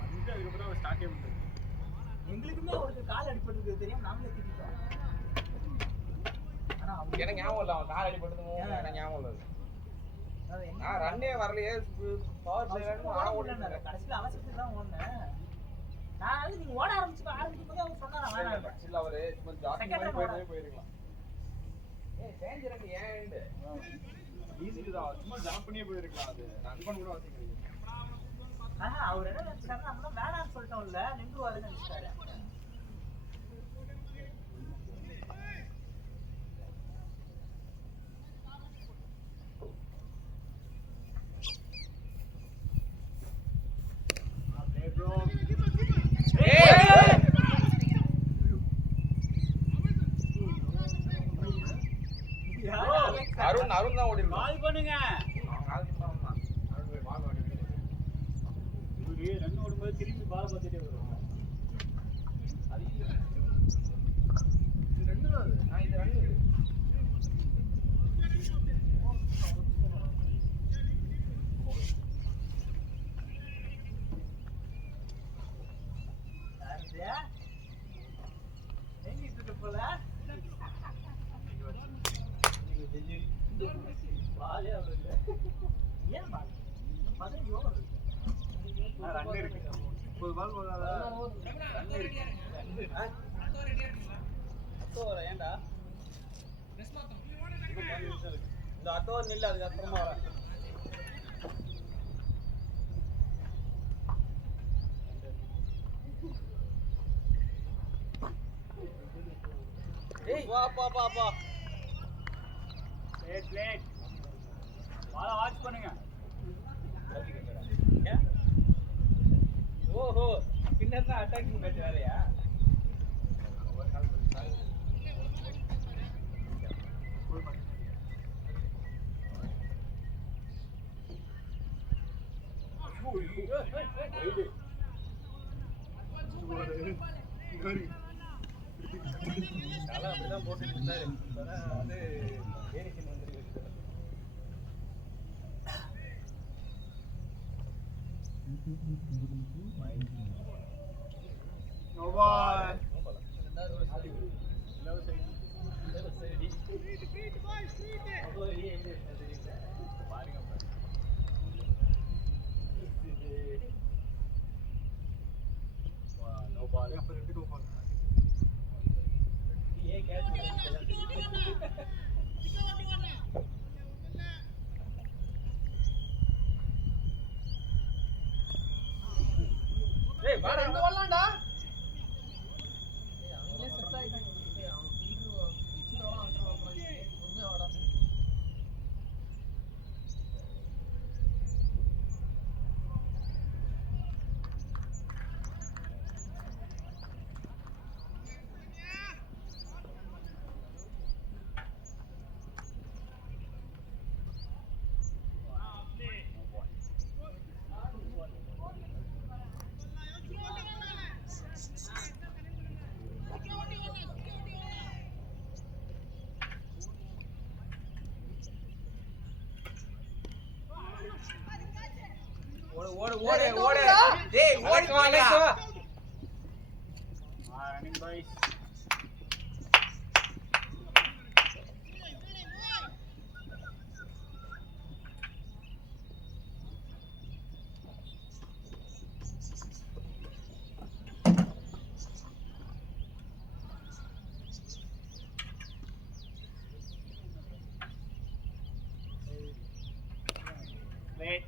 வந்து அதுக்கப்புறம் அவர் ஸ்டார்டே பண்ணுறது. எங்களுக்குமே ஒரு கால் அடிபட்டு தெரியும் நாங்களே திட்டோம். ஆனா எனக்கு ஞாபகம் இல்லை அவன் கால் அடிபட்டது எனக்கு ஞாபகம் இல்லை. நான் ரன்னே வரலையே பவர் கடைசியில் அவசரத்துக்கு தான் ஓடுனேன். நான் நீங்க ஓட ஆரம்பிக்கும் போது அவர் சொன்னாரா இல்ல அவரு போயிருக்கலாம். ஈஸி தான், சும்மா ஜம்ப் பண்ணியே போயிருக்கலாம். அது நண்பன் கூட அவசியம் கிடையாது. அவர் என்ன நினைச்சாரு நம்ம வேணாம்னு சொல்லிட்டோம்ல நின்றுவாருன்னு நினைச்சாரு. அருண் தான் ஓடி கால் பண்ணுங்க. இவரு ரன் ஓடும்போது திரும்பி பால் பார்த்துட்டே வரும். ரன் இருக்கு 30 பால் போதாதா? ஏண்டா இந்த அட்டோ நில்ல அதுக்கு அப்புறமா வர. வா பா பா பா பிளேட் பால வாட்ச் பண்ணுங்க. ஓஹோ பின்னர் தான் அட்டாக்கிங் மேட்ச் வேறயா? அப்படிதான் போட்டுட்டு இருந்தாரு. வந்து வேரிசன் வந்துருக்கு. No ball. ஏய் வாடா இந்த வரலாம்டா. ஓடு டேய் ஓடி வாடா. Running boys. Late.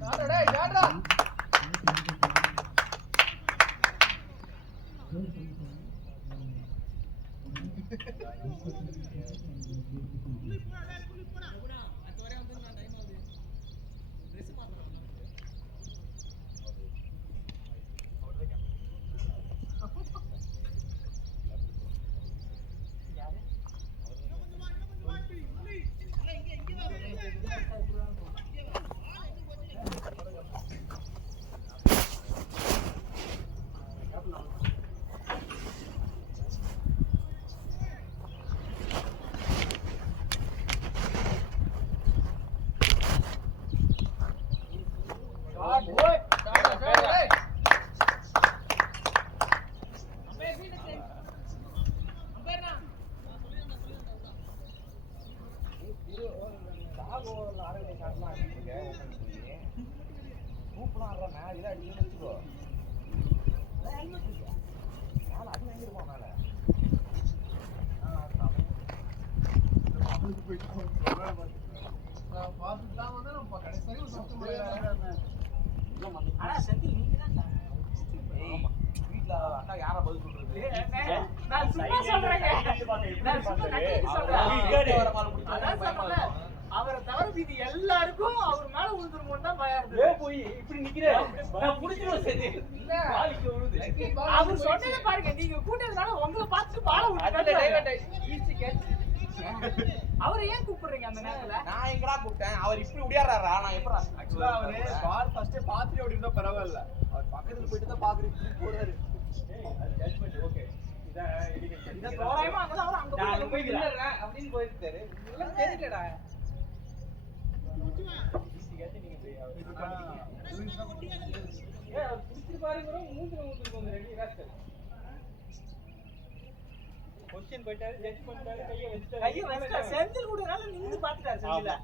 யாரடா டேய் யாரடா. ஆனா செந்தில் நீங்க தான் வீட்ல அக்கா யார பதில் சொல்றது? நான் சும்மா சொல்றேங்க. நான் சும்மா நக்கலுக்கு சொல்றேன். அதான் சொல்றேன். அவரை தவிர மீதி எல்லாருக்கும் அவர் மேல விழுந்துருமோன்னு தான் பயம் இருந்தது. போய் இப்படி நிக்கிறேன் நான் புடிச்சிருவேன் சரி இல்ல பாலிக்கு வருது அவர் சொன்னதை பாருங்க, நீங்க கூட்டதுனால உங்களை பார்த்து பால விட்டு ஈஸி கேட்ச். அவரை ஏன் கூப்பிடுறீங்க அந்த நேரத்துல? நான் எங்கடா கூப்பிட்டேன்? அவர் இப்படி உடையாறாரா? நான் எப்பறா? ஆக்சுவலா அவரு பால் ஃபர்ஸ்ட் பாத்துட்டு ஓடி இருந்தா பரவாயில்ல. அவர் பக்கத்துல போயிட்டு தான் பாக்குறீங்க இப்படி போறாரு. அது ஜட்ஜ்மென்ட் ஓகே இதான் எடிகேஷன் இத தோராயமா அங்க தான் அங்க நான் போய் போய் நின்னறேன் அப்படினு போயிருக்காரு இதெல்லாம் தெரியலடா. கேட்டு நீங்க இது பண்ணீங்க ஏ புடிச்சு பாருங்க மூஞ்சில ஊத்துறீங்க ரெடி ராஸ்கல் क्वेश्चन போயிட்டாரு ஜட்ஜ் பண்ணிட்டாரு கையை வச்சுட்டாரு. செந்தில் கூடனால நின்னு பாத்துட்டாரு செந்தில.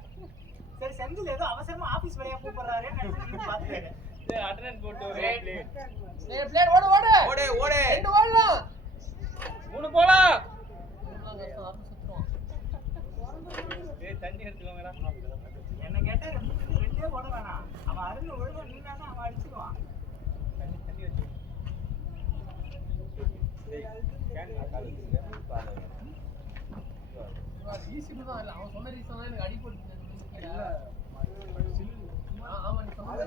சரி செந்தில் ஏதோ அவசரமா ஆபீஸ் வேலையா கூப்பிடுறாரே நினைச்சு பாத்துட்டாரு. சரி அட்டெண்டன்ஸ் போட்டு ஒரு பிளேட் டேய் பிளேயர் ஓடு ஓடு. ஓடு ஓடு. ரெண்டு ஓடலாம். மூணு போலாம் ஏய் தண்ணி எடுத்துக்கோங்கடா என்ன கேட்டா ரெண்டே ஓட வேணாம். அவன் அருண் ஒழுங்கா நின்னானா அவன் அடிச்சிடுவான். தண்ணி வச்சு டேய் கேன் கலந்துங்க ஈஸி தான் இல்ல அவன் சொன்ன ரீசன் தான் எனக்கு அடிபட்டு இல்ல ஆமா நீ சொன்னது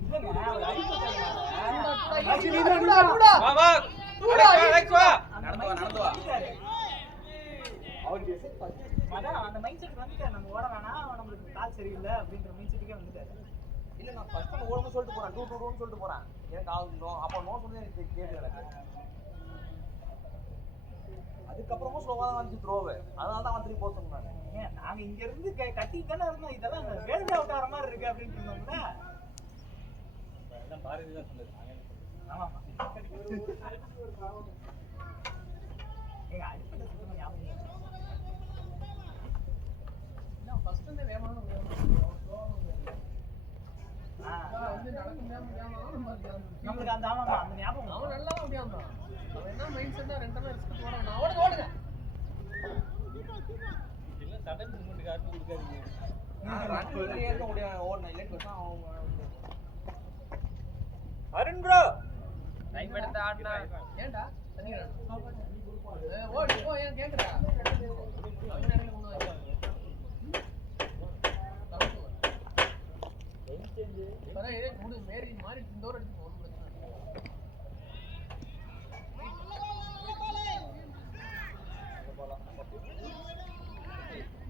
இல்லங்க அவர் அடிச்சிட்டாங்க. வா வா அலெக்ஸ் வா நடந்து வா அதான் அந்த மைண்ட் செட் வந்துட்டாரு. நம்ம ஓட வேணாம், நம்மளுக்கு கால் சரியில்லை அப்படின்ற மைண்ட் செட்டுக்கே வந்துட்டாரு. இல்ல நான் ஃபர்ஸ்ட் டைம் ஓடும்போது சொல்லிட்டு போறேன் 2-2-2 சொல்லிட்டு போறேன். எனக்கு அப்ப நோ சொல்லி எனக்கு கேள்வி எனக்கு. அதுக்கப்புறமும் ஸ்லோவா தான் வந்துச்சு த்ரோவே. அதனால தான் வந்து போக சொன்னேன். ஏன் நாங்க இங்க இருந்து கட்டி தானே இருந்தோம். இதெல்லாம் வேல்ட் அவுட் ஆகிற மாதிரி இருக்கு அப்படின்னு இருந்தோம்ல. எல்லாம் பாரதி தான் சொன்னது. ஆமா எங்க அடிப்படை சுத்தமா ஞாபகம் இல்லை. நம்மளுக்கு அந்த ஆமாமா அந்த ஞாபகம் அவன் நல்லா முடியாம அவன் என்ன மைண்ட் செட்டா ரெண்டெல்லாம் ரிஸ்க் போறான். ஓடுங்க இல்ல சடன் மூமெண்ட் கார்டு கொடுக்காதீங்க. ரன் பண்ணி ஏற முடியாது. ஓடுன இல்ல பேசா அவங்க அருண் ப்ரோ டைம் எடுத்து ஆடுனா ஏன்டா தண்ணிடா ஓடு போ ஏன் கேக்குறா அவன் என்ன பண்ணுவாங்க பரா ஏதே மூடு மேரி மாறி இந்தோர் அடிச்சு போற பிரச்சனை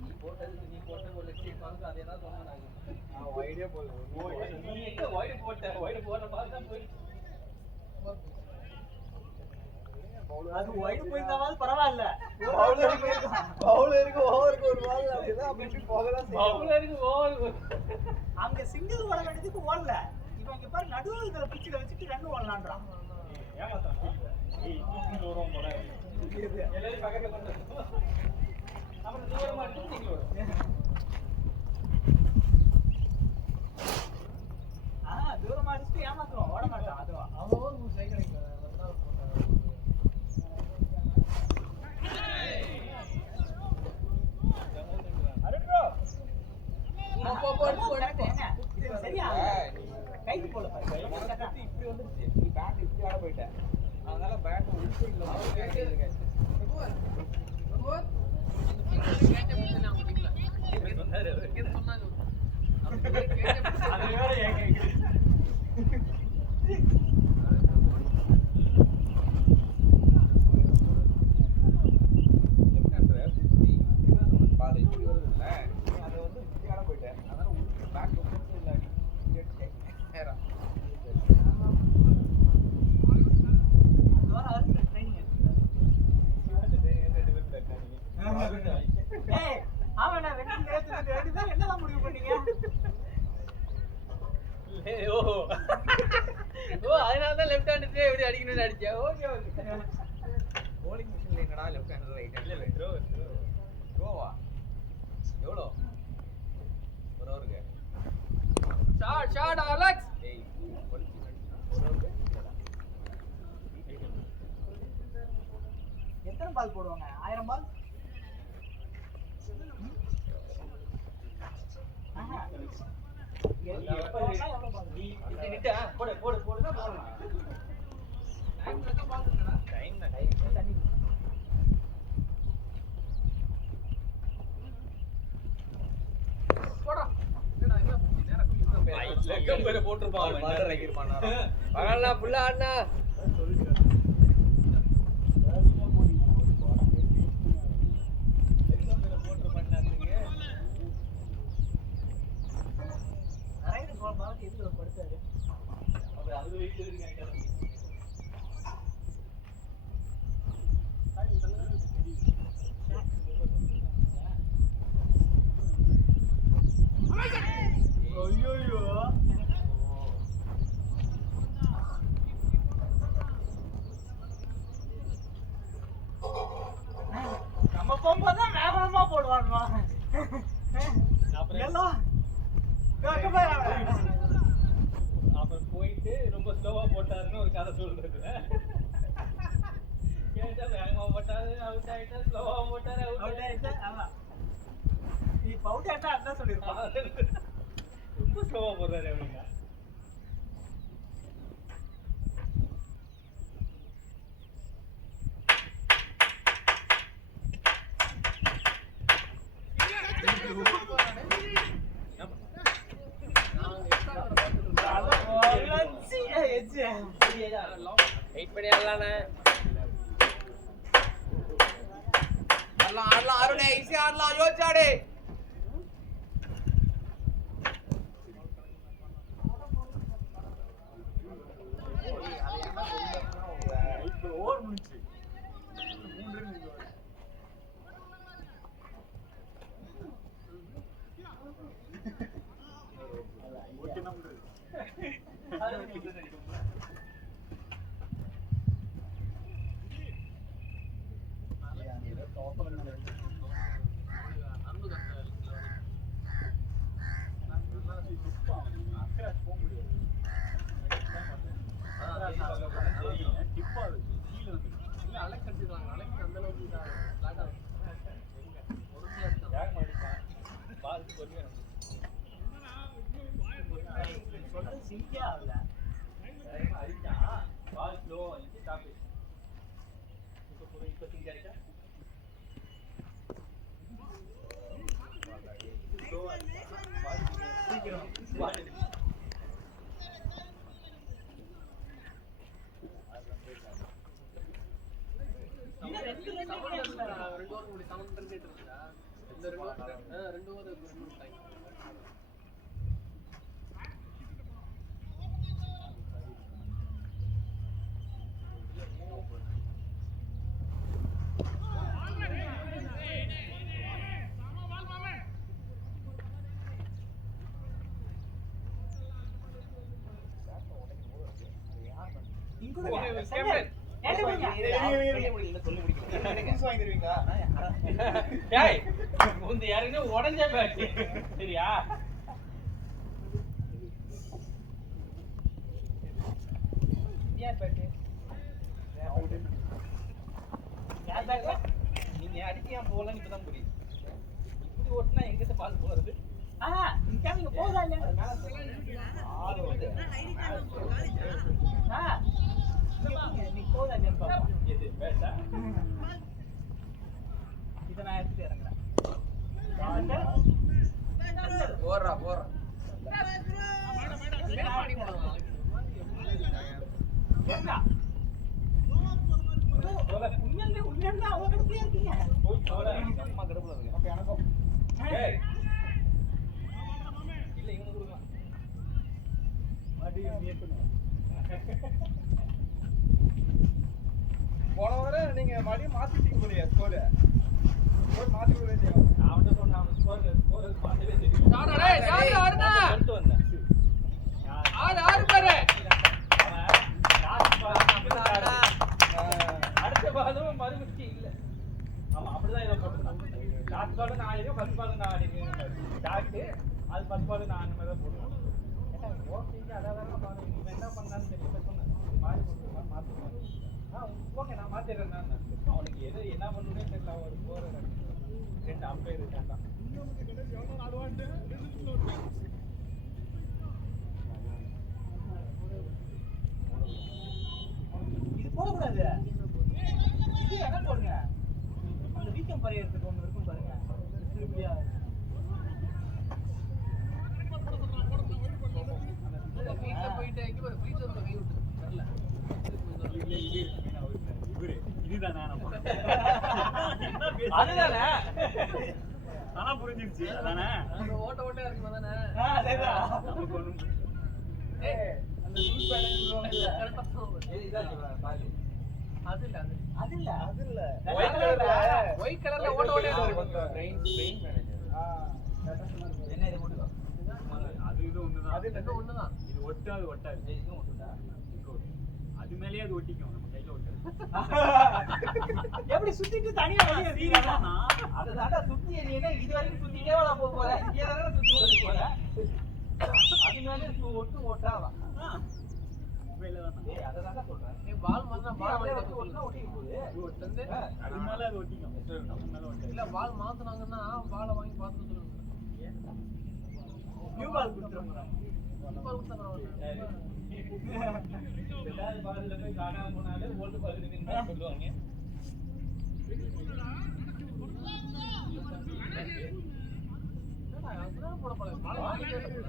நீ போட்ட ஒரு லட்சம் வந்து அதே தான் சொன்னாங்க. நான் வைடே போல நீ எங்க வைட் போட்ட மாதிரி தான் போய் அது ஒயிட் போயிருந்தாவது பரவாயில்ல. பவுலருக்கு ஓவருக்கு ஒரு பால் அப்படிதான் அப்படி போகலாம் பவுலருக்கு ஓவர் அங்க சிங்கிள் ஓட வேண்டியதுக்கு ஓடல. இவன் இங்க பாரு நடு இதுல பிச்சில வச்சுட்டு ரன் ஓடலான்றான். ஏமாத்தானே ஏய் தூக்கி ஓடுறோம் போல எல்லாரும் பக்கத்துல வந்து அப்புறம் தூரமா இருந்து நீங்க ஓடுங்க. தூரமா அடிச்சுட்டு ஏமாத்துவான், ஓட மாட்டான். அதுவா அவன் ஒரு சைக்கிள் வந்தால் போட்டான். அருண் ப்ரோ இது சரியா கைக்கு போல பாரு. இப்படி வந்துருச்சு. நீ பேட் இப்படி ஆட போயிட்ட. அதனால பேட் உள்சைட்ல என்னதான் முடிவு பண்ணீங்க? அதனால தான் லெஃப்ட் ஹேண்ட் எப்படி அடிக்கணும்னு அடிச்சா. ஓகே ஓகே bowling machine ல என்னடா லெஃப்ட் ஹேண்ட் ரைட் ஹேண்ட் இல்ல த்ரோ த்ரோவா எவ்வளோ ஒரு ஓவருக்கு ஷாட் அலெக்ஸ் ஏய் ஒரு ஓவருக்கு எத்தனை பால் போடுவாங்க? 1000 பால்? நீ இப்படி நிட்டா போடு போடு போடுனா போடலாம். டைம் தண்ணி போடா என்னடா என்ன பண்ணி நேரா லெக்கம் பேர போட்டுருப்பான் மதர் ரைகர் பண்ணாரா பகல்னா ஃபுல்லா ஆடுனா நிறைய பால் எதுல படுத்தாரு? அது வெயிட் இருக்கு ஐயோ நம்ம போகும்போதுதான் வேகமா போடுவானுமா. அப்புறம் போயிட்டு ரொம்ப ஸ்லோவா போட்டாருன்னு ஒரு கதை சொல்றது. கேட்டா வேகமா போட்டாரு அவுட் ஆயிட்டா ஸ்லோவா போட்டாரு அவுட் ஆயிட்டா நீ பவுட் ஆட்டா அதான் சொல்லிருப்பான். ரொம்ப ஸ்லோவா போடுறாரு அப்படின்னா வெயிட் பண்ணி ஆடலானே. ஆடலாம் அருணே, ஈஸியா ஆடலாம், யோசிச்சு ஆடு. ஓவர் முடிச்சு 3 ரன் இருக்கு. ஓகே நம்பர் உடஞ்ச பேட் சரியா? நீங்க அடிச்சு ஏன் போகலன்னு இப்பதான் புரியுது. இப்படி ஓட்டுனா எங்கிட்ட பால் போறது? போதா இல்ல நீ போதா இல்லையா? எது பேட்டா? இதை நான் எடுத்துட்டு இறங்குறேன். போறா போறா. உண்மையா அவங்க கடுப்புலயே இருக்கீங்க. அம்மா கடுப்புல இருக்கு. அப்ப எனக்கும் ஏய் இல்ல இவனுக்கு கொடுக்கலாம். போன வரை நீங்க மறுபடியும் மாத்திட்டீங்க போலியா ஸ்கோர் மாத்தி விட வேண்டிய அவன்கிட்ட சொன்ன அவன் ஸ்கோர் பார்த்ததே தெரியும். கொண்டு வந்தேன். அடுத்த பாலும் மறுபடிச்சு இல்ல. ஆமா அப்படிதான் ஏதோ போட்டுருந்தான். லாஸ்ட் பால் நான் ஆடிருக்கேன், ஃபர்ஸ்ட் பால் நான் ஆடிருக்கேன். டாக்டு அது ஃபர்ஸ்ட் பால் நான் அந்த மாதிரி தான் போடுவேன். ஓகே அதான் பாருங்க இவன் என்ன பண்ணான்னு தெரியல சொன்னேன். மாறி போட்டுருக்கான் மாத்திருக்கான். ஓகே நான் மாத்திடுறேன் நான். அவனுக்கு எது என்ன பண்ணுனே தெரியல. ஒரு போற 2 அம்பையர் இருக்காங்க. இது போடக்கூடாது. இது என்ன போடுங்க. அந்த வீக்கம் பரையறதுக்கு ஒண்ணு இருக்கும் பாருங்க. திருப்பியா போயிட்டு இங்க ஒரு ஃப்ரீசர் கை விட்டு வரல. இதுதானே அதுதானே ஆனா புரிஞ்சிருச்சு அதானே ஓட்ட ஓட்ட இருக்கு தானே. அதேதான். நமக்கு ஒண்ணும் அந்த சூட் பேட்டர்ன் சொல்லுவாங்க. கரெக்ட்டா சொல்லுங்க. இதான் பால். அது இல்ல அது இல்ல. அது இல்ல ஒயிட் கலர்ல ஓட்ட ஓட்ட இருக்கு. பிரெயின் மேனேஜர் என்ன இது போடுதோ அது இது ஒண்ணுதான். அது ரெண்டும் ஒண்ணுதான். இது ஒட்டாது ஒட்டாது. இதுவும் ஒட்டுதா அது மேலயே அது ஒட்டிக்கும், நம்ம கையில ஒட்டாது. எப்படி சுத்திட்டு தனியா வெளிய சீரியஸானா அதுதான்டா சுத்தி எறியனே இது வரைக்கும் சுத்திட்டே வர போறேன். இங்கே தானே சுத்தி ஓடி போறேன். அது மேலே ஒட்டு ஓட்டாவா? மேல தான் ஏய் அத தான்டா சொல்றேன். நீ பால் மாத்தினா பால் அப்படியே வந்து ஒட்டுனா ஒட்டிக்க போகுது. ஒட்டு வந்து அது மேல அது ஒட்டிக்கும், நம்ம மேல ஒட்டாது. இல்ல பால் மாத்துனாங்கன்னா பாலை வாங்கி பார்த்து சொல்லுங்க. New ball குடுத்துறோம். பால் கொடுத்தா பரவாயில்ல. ரெண்டாவது பால்ல போய் காணாம போனாலே ஓட்டு பால் இருக்குன்னு சொல்லுவாங்க. என்னடா அதுதான் போட போல பால் வாங்கிட்டே இல்ல போல.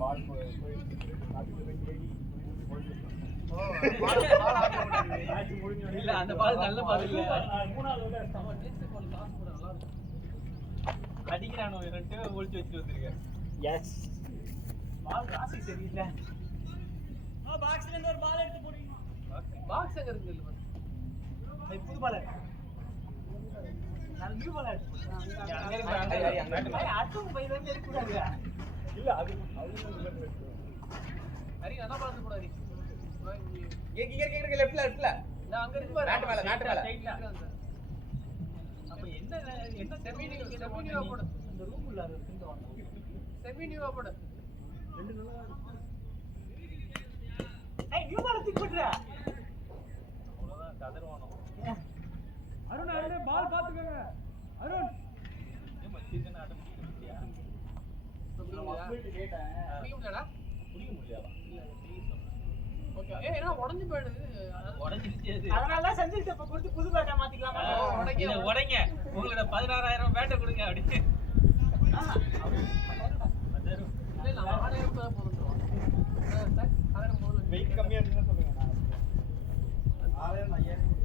பால் போய் அதுக்கு போய் ஏறி மேட்ச் முடிஞ்ச இல்ல அந்த பால் நல்ல பால் இல்ல மூணாவது அடிக்கிறானோ ரெண்டு ஒளிச்சு வச்சுட்டு வந்திருக்கேன் எஸ் பால் ராசி சரியில்லை பாக்ஸ்ல இருந்து ஒரு பால் எடுத்து போடுவீங்க. பாக்ஸ் எங்க இருக்கு இல்ல புது பால் நான் நியூ பால் அடுத்து போய் வந்து எடுக்க கூடாது இல்ல அது ஹரி அண்ணா பால் கூடாது இங்க லெஃப்ட்ல நான் அங்க இருக்கு பாரு நாட்டு மேல அப்ப என்ன செமினியூவா போடு இந்த ரூம் உள்ள அது இந்த வாங்க செமினியூவா போடு ரெண்டு நல்லா ஏய் நியூ பால் தூக்கி போடுற அவ்வளவுதான் கதறவானோ அருண் பால் பாத்துக்கங்க அருண் ஏமா சீசன் ஆட முடியலையா மஸ்மிட் கேட்டேன் முடியும்லடா புரிய முடியல ஓகே ஏன்னா உடைஞ்சு போயிடுது உடைஞ்சிருச்சு அது அதனால தான் செஞ்சு இப்ப கொடுத்து புது பேட்டா மாத்திக்கலாமா உடைங்க உங்களோட 16000 பேட்டை கொடுங்க அப்படி இல்ல 6000 ரூபாய் போடுறோம் சார் 1000 போடுங்க வெயிட் கம்மியா இருக்குன்னு சொல்லுங்க 6000 5000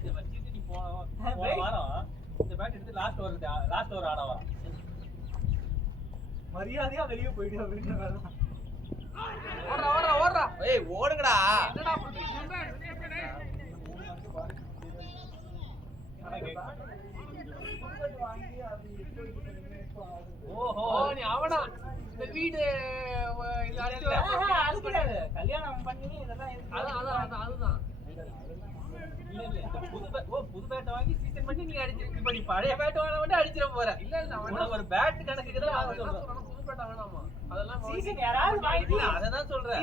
இத வச்சிட்டு நீ போன வாரம் இந்த பேட் எடுத்து லாஸ்ட் ஓவர் ஆடவா மரியாதையா வெளிய போய்டு அப்படிங்கறத ஓடுறா ஏய் ஓடுங்கடா என்னடா பண்றீங்க ஓஹோ நீ அவனா இந்த வீடு இது அது கிடையாது கல்யாணம் பண்ணி இதெல்லாம் அதுதான் இல்ல புது பேட் வாங்கி சீசன் பண்ணி நீ அடிச்சிருக்க இப்ப நீ பழைய பேட் வாங்க மட்டும் அடிச்சிர போற இல்ல இல்ல ஒரு பேட் கணக்குக்கு தான் வாங்க சொல்றேன் புது பேட் வேணாமா அதெல்லாம் சீசன் யாராவது வாங்கி அததான் சொல்றேன்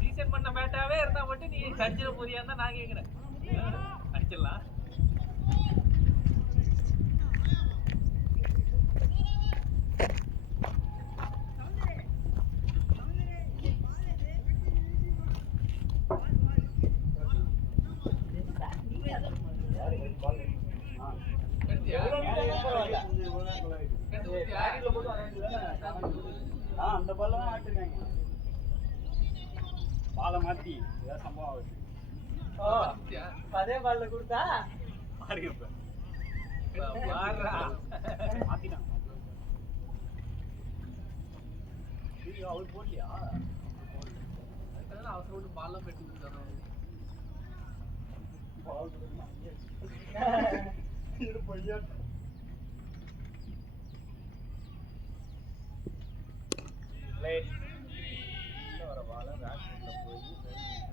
சீசன் பண்ண பேட்டாவே இருந்தா மட்டும் நீ அடிச்சிர போறியான்னு தான் நான் கேக்குறேன் அடிச்சிடலாம் அந்த பால்ல தான் ஆட்டிருக்காங்க பாலை மாத்தி ஏதாவது சம்பவம் ஆகுது அதே பால்ல கொடுத்தா மாத்திட்டான் அவள் போடலையா அவசரம் பால்லாம் பெட்டு கொடுத்தாரு பையன் வர பால ராக்ல போய்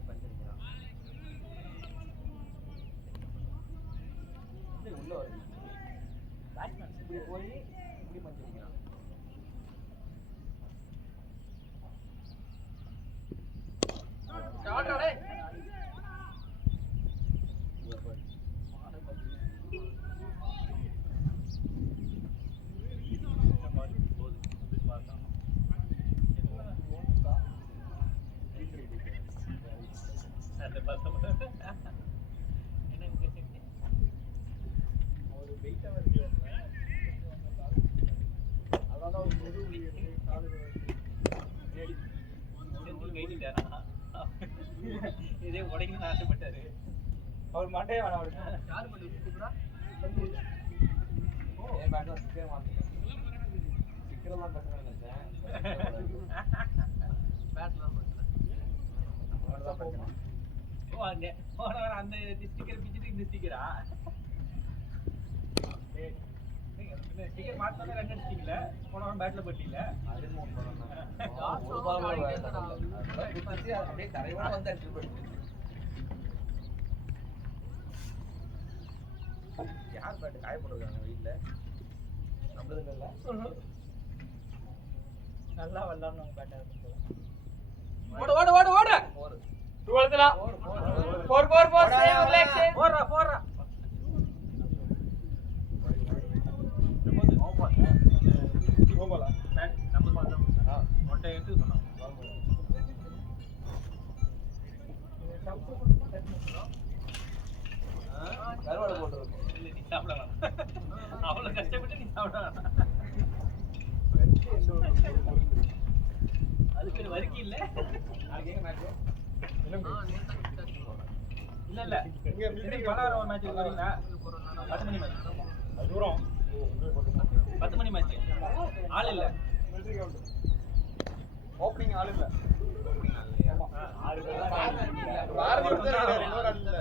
பஞ்சடிக்கிறான் உள்ள வருது பேட்ஸ்மேன் இப்படி போய் இப்படி பஞ்சடிக்கிறான் ஷாட் டே இதே உடைக்கணும்னு ஆசைப்பட்டாரு அவர் மண்டையே வேணாம் அவருக்கு யாரு பண்ணி கூப்பிடுறா ஏன் பேட்ல சிக்கர் மாத்திட்டேன் சிக்கர்லாம் கட்டணும் நினைச்சேன் பேட்லாம் பண்ணல ஓ அந்த போனவர அந்த ஸ்டிக்கர் பிச்சிட்டு இந்த ஸ்டிக்கரா ஸ்டிக்கர் மாத்தனே ரெண்டு அடிச்சிட்டீங்களா போனவர பேட்ல பட்டில அது மூணு பண்ணலாம் ஒரு பால் அப்படியே தரையோட வந்து அடிச்சு போயிடுச்சு யார் பேட் காய போட்டுருக்காங்க வீட்டுல நம்மளது இல்ல நல்லா விளையாடணும் பேட்டா ஓடு ஓடு ஓடு ஓடு போர் 12ல 4 சேவ் ரிலாக்ஸ் போறா போறா கோபாலா நம்ம பார்த்தா மொட்டை எடுத்து சொன்னோம் கருவாடை போட்டுருக்கோம் இல்ல நீ சாப்பிட வேணாம் அவ்வளவு கஷ்டப்பட்டு நீ சாப்பிட வேணாம் அதுக்கு வரிக்கி இல்ல. நாளைக்கு எங்க மேட்ச்? இல்ல இல்ல. இங்க பலாரம் மேட்ச் வரீங்களா? 10 மணி மேட்ச். அது தூரம். 10 மணி மேட்ச். ஆள் இல்ல. ஓப்பனிங் ஆள் இல்ல. ஆமா. 6 பேர் தான். பாரதி ஒருத்தர் இருக்காரு, இன்னொரு ஆள் இல்ல.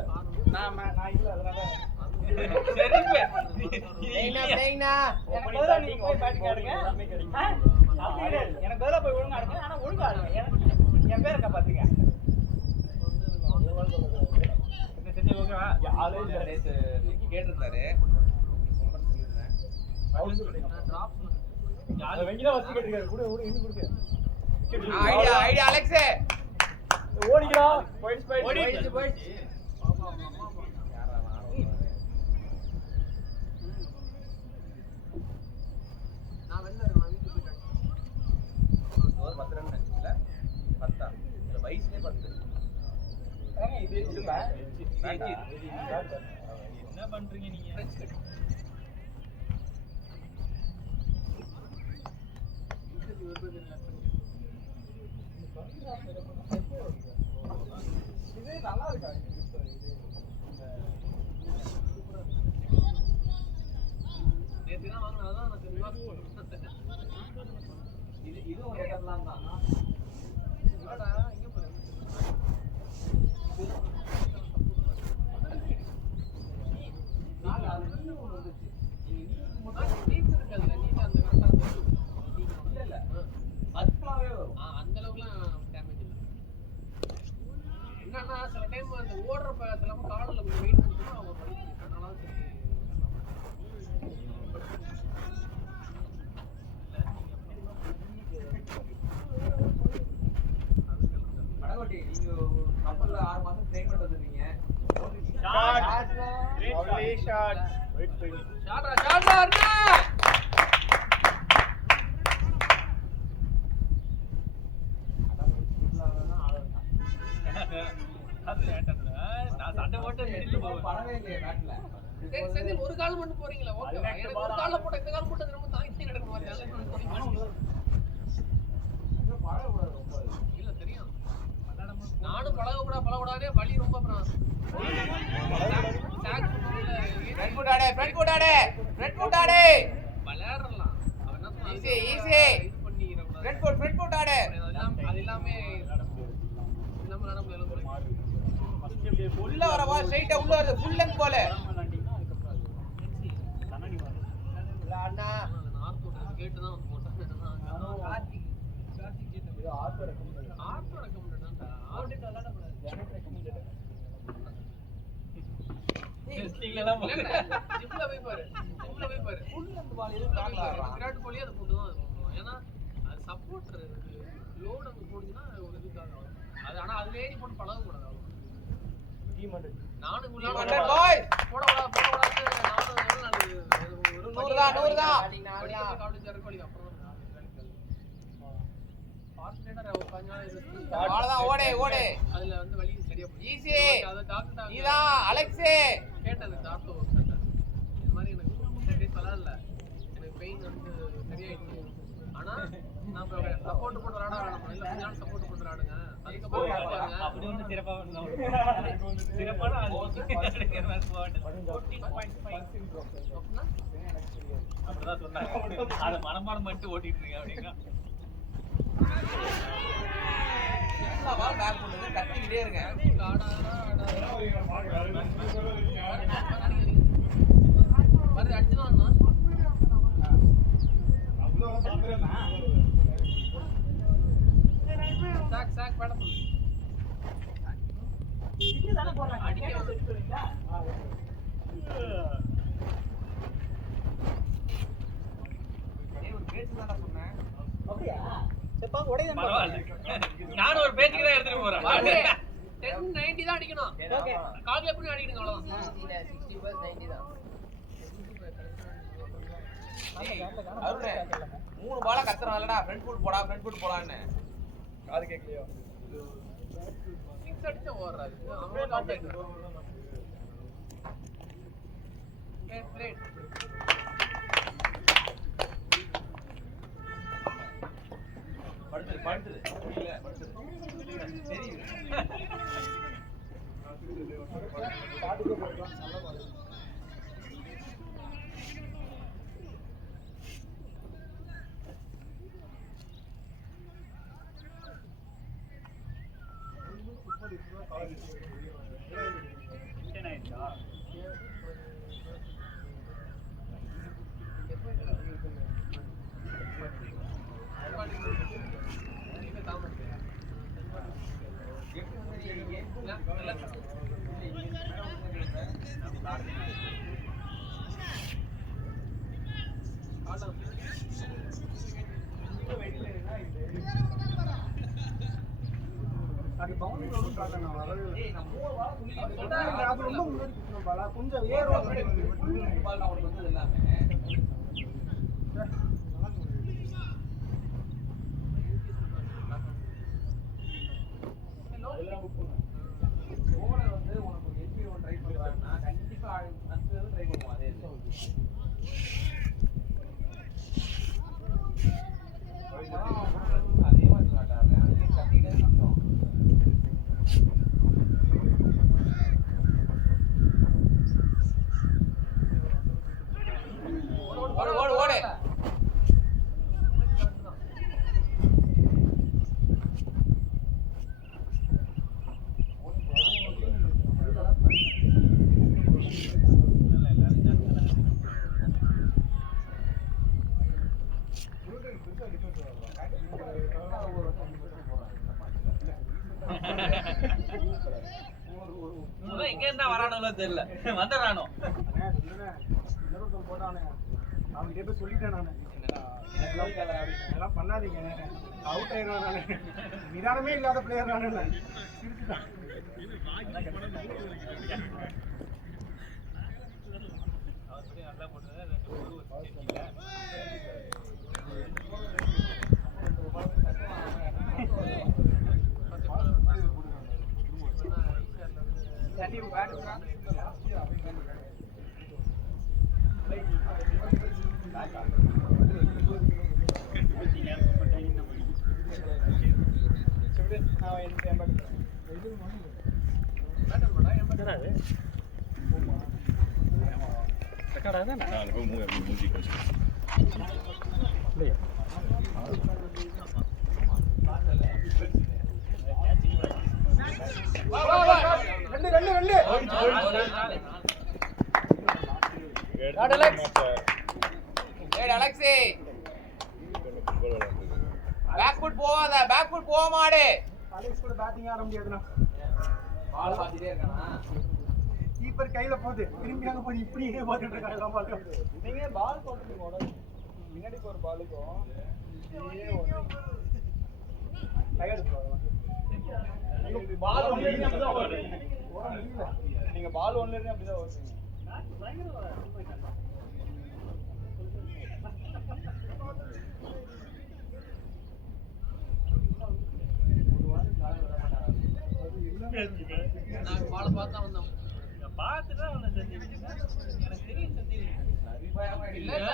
நான் இல்ல அதனால எனக்கு பதிலா நீங்க போய் பேட்டிங் ஆடுங்க. அப்படி கிடையாது. எனக்கு பதிலா போய் ஒழுங்கா ஆடுங்க. ஆனா ஒழுங்கா ஆடுங்க. என் பேரை காப்பாத்துங்க. என்ன செஞ்சு ஓகேவா? ஆளே இல்ல. நேத்து விக்கி கேட்டிருந்தாரு. சொல்றேன்னு சொல்லிருந்தேன். அது வெங்கிதான் வச்சு கேட்டிருக்காரு. கூட இன்னும் கொடுங்க. Idea Alex. ஓடிக்கிறா. போயிடுச்சு. ஒரு 10 ரன் இல்ல 10 இல்ல வயசுலயே 10 இது இருக்குப்பா. என்ன பண்றீங்க நீங்க? இது நல்லா இருக்கா? இது ஒரு இடம்லாம் தான். என்னன்னா சில டைம் அந்த ஓடுறப்ப சில காலில் கொஞ்சம் வெயிட் பண்ணிட்டோம்னா அவங்க படிக்க அதனால சரி மடகோட்டி நீங்க கப்பல்ல 6 மாசம் ட்ரெயின் பண்ணி வந்திருக்கீங்க. ஷாட். வெயிட் பண்ணி. ஷாட்ரா அண்ணா அது ஏட்டதுல நான் சண்டை போட்டு மிடில் போவேன். படவே இல்லையே பேட்ல. சரி செந்தில் ஒரு கால் மட்டும் போறீங்களா ஓகே எனக்கு ஒரு கால்ல போட்ட இந்த கால் போட்டு ரொம்ப தாங்கி நடக்க மாதிரி இல்ல தெரியும் நானும் பழகக்கூடாதே வலி ரொம்ப விளையாடலாம் அவன் என்ன சொன்னான் இது பண்ணிடக்கூடாது அது எல்லாமே நட முடியல உள்ள வரவா ஸ்ட்ரைட்டா உள்ள வருது ஃபுல் லெங்த் போல. அண்ணா கேட்டு தான் வந்து போட்டேன் கார்த்திக் இது ஆர்ட் ரெக்கமெண்டட் டெஸ்டிங்லாம் ஜிம்ல போய் பாரு ஃபுல் லெங்த் பால் விராட் கோலி அதை போட்டு தான் பண்ணுவான் ஏன்னா அது சப்போர்ட் லோட் அங்க போடுச்சுன்னா ஒரு இதுக்காக அது ஆனா அதுல ஏறி போட்டு பழக கூடாது நானும் போடக்கூடாது ஓடு அதுல வந்து வலி சரியா ஈஸி அது டாக்டர் நீதான் அலெக்ஸ் கேட்டது டாக்டர் இந்த மாதிரி எனக்கு பரவாயில்ல எனக்கு பெயின் வந்து சரியாயிடுச்சு ஆனா நான் சப்போர்ட் போட்டு விளையாட வேணாம் இல்ல கொஞ்ச நாள் சப்போர்ட் போட்டு விளையாடுங்க அதுக்கப்புறம் அப்படி வந்து சிறப்பா சிறப்பான அப்படிதான் சொன்னாங்க. அதை மனப்பாடம் பண்ணிட்டு ஓட்டிட்டு இருக்கீங்க அப்படின்னா பேக் பண்ணுங்க கத்திக்கிட்டே இருங்க. வருது அடிச்சுதான் சாக் பேட பண்ணு இது தான போறாங்க. அடிக்க வந்து சொல்றீங்களா? ஒரு பேச்சு தான சொன்னேன். அப்படியா? செப்பா உடையதான் பரவாயில்ல. நானும் ஒரு பேச்சுக்கு தான் எடுத்துட்டு போறேன். 1090 தான் அடிக்கணும் ஓகே கால்ல எப்படி அடிக்கணும் அவ்வளவுதான் 60 90 தான். அருணே 3 பாலா கத்துறான்லடா ஃப்ரண்ட் ஃபுட் போடான்னு. காது கேக்கலையோ? சிக்ஸ் அடிச்சா ஓடுறாரு அவன் அவுட் ஆயிட்டான் பிளேட் படுத்துது இல்ல படுத்துது தெரியுது பாட்டுக்கே போயிடலாம் நல்ல பாடு அது பவுண்டரி ரோடு காட்டணும் நான் வரவே இல்லை. ஏய் நான் 3 வாரம் துணி சொன்னாங்க, அது ரொம்ப முன்னாடி குத்தணும் பாலா கொஞ்சம் ஏறும் பால் அவனுக்கு வந்தது எல்லாமே ஓனர் வந்து உனக்கு ஒரு எம்பி ஒன் ட்ரை பண்ணுவாருன்னா கண்டிப்பா அடுத்தது ட்ரை பண்ணுவோம் அதே அதே மாதிரி காட்டாரு அங்கே கட்டிட்டே வந்தோம் ஓடு ஓடு ஓடு இங்க இருந்தா வரானோ தெரியல வந்துடுறானோ போட்டானே அவன்கிட்ட போய் சொல்லிட்டேன் நானு இதெல்லாம் பண்ணாதீங்க அவுட் ஆயிடுவேன் நானு நிதானமே இல்லாத பிளேயர் நானு சிரிச்சுட்டான் நல்லா போட்டது அலெக்ஸி பேக் ஃபுட் போவாத பேக் ஃபுட் போக மாடு அலெக்ஸ் கூட பேட்டிங் ஆட முடியாதுண்ணா பால் பாத்துட்டே இருக்கானா கீப்பர் கையில போகுது திரும்பி அங்க போய் இப்படியே பார்த்துட்டு இருக்காங்க எல்லாம் பார்க்க நீங்க பால் போட்டுருங்க முன்னாடி போற பாலுக்கும் பால் ஒன்ல இருந்து அப்படிதான் ஓடுறீங்க நீங்க பால் ஒன்ல இருந்து அப்படிதான் ஓடுறீங்க நான் பால பார்த்தா வந்தோம் பார்த்துட்டு அவனை செஞ்சுக்கிட்டீங்க எனக்கு தெரியும் செஞ்சுக்கிட்டீங்க இல்ல இல்ல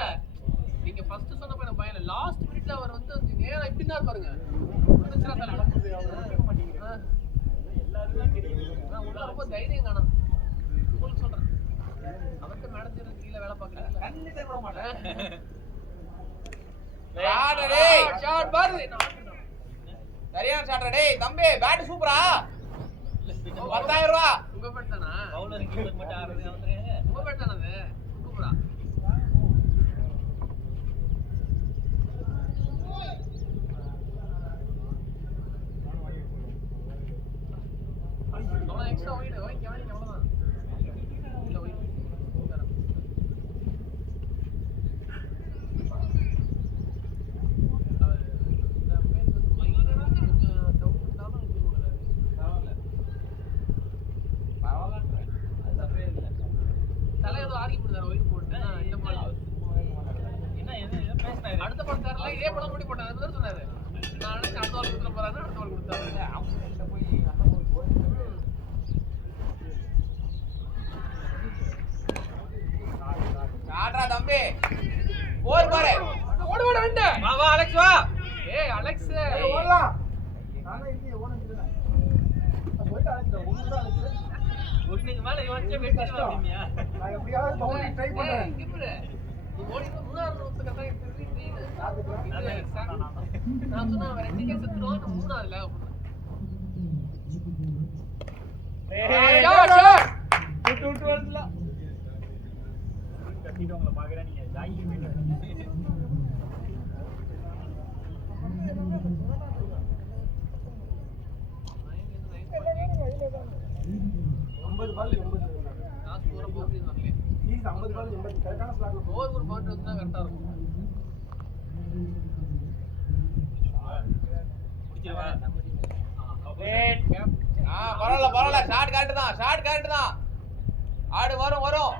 நீங்க ஃபர்ஸ்ட் சொன்னப்ப எனக்கு பயம் இல்ல லாஸ்ட் மினிட்ல அவர் வந்து நேரா இப்படி தான் பாருங்க வந்துச்சுனா தலை எல்லாருக்கும் தெரியும் நான் உள்ள ரொம்ப தைரியம் காணோம் உங்களுக்கு சொல்றேன் அவர்கிட்ட மேனேஜர் கீழே வேலை பார்க்கறீங்களா கண்டிப்பா விட மாட்டேன் ஷாட் பாரு சரியான ஷாட் டேய் தம்பி பேட் சூப்பரா 10000 ரூபாய் உங்க பேட் தானா பவுலர் கீப்பர் மட்டும் ஆடுறது வந்துருங்க உங்க பேட் தானே அது சூப்பரா அவ்வளோ எக்ஸ்ட்ரா ஒயிட் ஒயிட் அவ்வளோதான் இல்லை ஒயிட் தலை ஏதோ ஆர்கி போட்டாரு ஒயிட் போட்டு இந்த பால் அடுத்த படம் தரல இதே படம் முடி போட்டாரு அதுதான் சொன்னாரு நான் நினைச்சேன் அடுத்த பால் கொடுத்துட போறாரு அடுத்த பால் கொடுத்தாரு ஆடுறா தம்பி போர் பாரு ஓட ஓட வேண்ட வா வா அலெக்ஸ் வா ஏய் அலெக்ஸ் ஓடலாம் நானே இல்லையே ஓட முடியல போயிட்டு அழைச்சிட்டேன் ஒன்று தான் அழைச்சிட்டேன் ஒண்ணுக்கு மேல இவன்கிட்ட வெட்டி வாங்கியா நான் எப்படியாவது பவுண்டரி ட்ரை பண்ணுறேன் இங்க பாரு நீ ஓடி மூணாவது ரூத்துக்கு தான் இருக்கு நான் சொன்னா அவன் 2 கேஸ் எடுத்துறோம் நான் மூணாவதுல விட்டு வரல கட்டிட்டு உங்களை பாக்குறேன் நீங்க ஜாகிங் போயிட்டு 50 பால் 80 நான் ஸ்கோர் பவுண்டரி வரல ப்ளீஸ் 50 பால் 80 கரெக்டான ஸ்லாட்ல போ ஓவர் ஒரு பவுண்டரி வந்தா கரெக்டா இருக்கும் முடிச்சிருவா பரவாயில்ல ஷார்ட் கரெக்ட் தான் ஆடு வரும்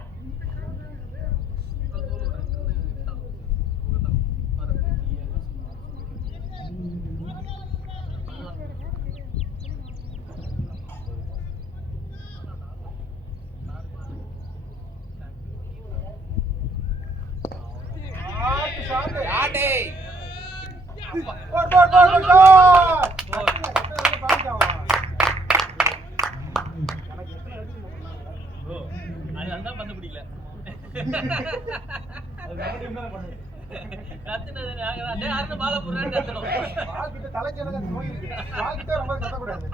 ஷாட்டே அதுதான் பண்ண முடியல அது நம்ம டீம் தான் பண்ணுது கத்துனது நாங்க யாரும் பால போறான்னு கத்தணும் வாழ்க்கிட்ட தலைக்கு எனக்கு நோய் இருக்கு வாழ்க்கிட்ட ரொம்ப கத்தக்கூடாது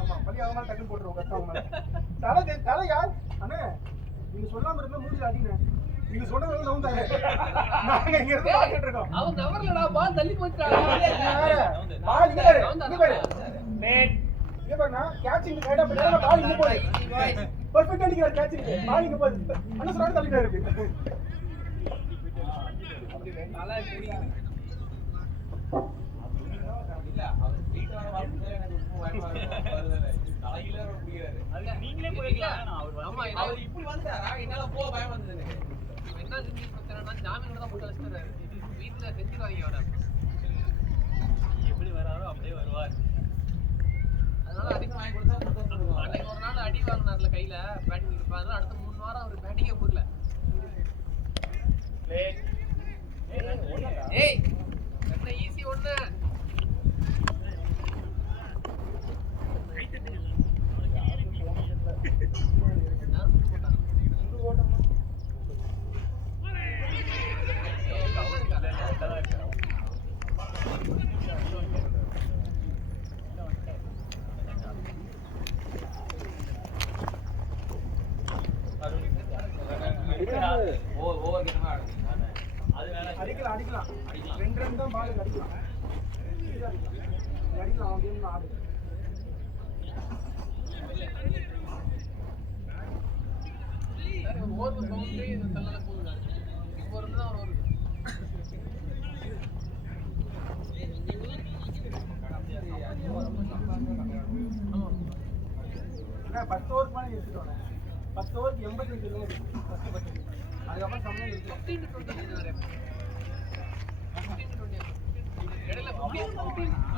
ஆமா பள்ளி அவங்க டக்குன்னு போட்டுருவோம் கத்தவங்க தலை யார் அண்ணே நீங்க சொல்லாம இருந்தா மூஞ்சில அடிங்க நீங்க சொன்னது நவுந்தாரு நாங்க இங்க இருந்து பாத்துட்டு இருக்கோம் அவன் கவர்லடா பால் தள்ளி போச்சுடா பால் இங்க பாரு நேட் இங்க பாருங்க கேட்சிங் ரைட்டா போடா பால் இங்க போகுது பெர்ஃபெக்ட்டா அடிக்கிற கேட்சிங் பால் இங்க போகுது அண்ணா சொல்றாரு தள்ளிட்டே இருக்கு நல்லா புரியுது இல்ல அவர் வீட்டு வர வரதுல எனக்கு உப்பு வாங்குவாரு தலையில குடிக்கிறாரு அது நீங்களே போயிடலாம் ஆமா அவர் இப்படி வந்தாரா என்னால போக பயம் வந்தது எனக்கு என்ன செஞ்சு பார்த்தேன்னா ஜாமீன் தான் போட்டு வச்சிட்டாரு வீட்டுல செஞ்சுருவாங்க அவரை எப்படி வராரோ அப்படியே வருவார் அதனால அதிகம் வாங்கி கொடுத்தா சந்தோஷப்படுவாங்க அன்னைக்கு ஒரு நாள் அடி வாங்கினார்ல கையில பேட்டிங் இருப்பாரு அடுத்த 3 வாரம் அவர் பேட்டிங்கே போடல ஏய் என்ன ஈஸி ஒண்ணு ஓவர் கிட்ட அது வேணா அடிக்கலாம் 2 ரன் தான் பால் அடிக்கலாம் அடிக்கலாம் அப்படின்னு ஆடு ஓவர் பவுண்டரி தள்ளல போகுது இப்போ இருந்தா அவர் வருது ஏன்னா 10 ஓவர் மேலே எடுத்துட்டோம் 10 ஓவருக்கு 85 ரன் இருக்கு ஃபர்ஸ்ட் 10 அதுக்கப்புறம் சமயம் இருக்கு 15 to 20 நிறைய 15 to 20 இடையில 15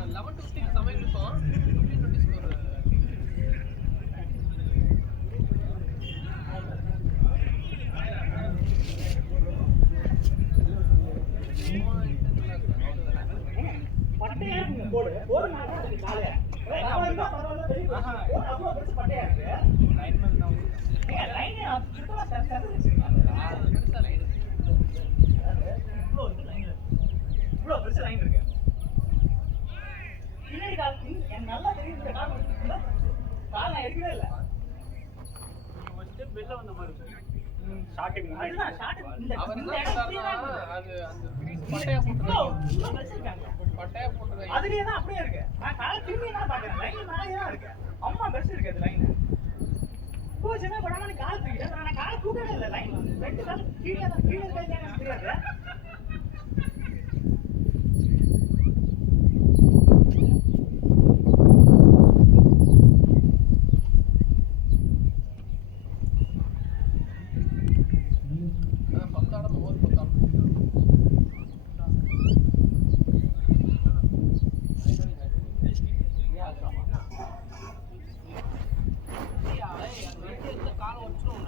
11 to 15 சமயம் இருக்கும் 15 20 ஸ்கோர் பட்டையா இருக்கு போடு ஒரு நாள் அதுக்கு காலைய பரவாயில்ல வெளிய அவ்வளவு பெருசு பட்டையா இருக்கு லைன்மேன் தான் ஏங்க லைன் சுத்தமா சரி பெருசா லைன் இவ்வளவு இருக்கு லைன் இவ்வளவு பெருசு லைன் இருக்கு பின்னாடி கால் எனக்கு நல்லா தெரியுது இந்த கால் இருக்குல்ல கால் நான் எடுக்கவே இல்லை ஃபர்ஸ்ட் பெல்ல வந்த மாதிரி இருக்கு ஷாட்டுக்கு முன்னாடி அதுதான் ஷாட் இந்த அவர் இந்த என்ன இடத்துல சொல்றாருன்னா அது அந்த கிரீஸ் பட்டையா இவ்வளவு வச்சிருக்காங்க பட்டையா போட்டுருக்காங்க அதுலயே தான் அப்படியே இருக்கு நான் காலை திரும்பி தான் பாக்குறேன் லைன் மேலேயே தான் இருக்கு அம்மா பெருசு இருக்கு அது லைன் கோச்சமே படாம நீ கால் தூக்கிட்டேன் நான் காலை தூக்கவே இல்லை லைன் 2 கால் கீழே கையில எனக்கு தெரியாது பத்தாடம் ஓவர் பத்தாடம் காலம் வச்சிரும்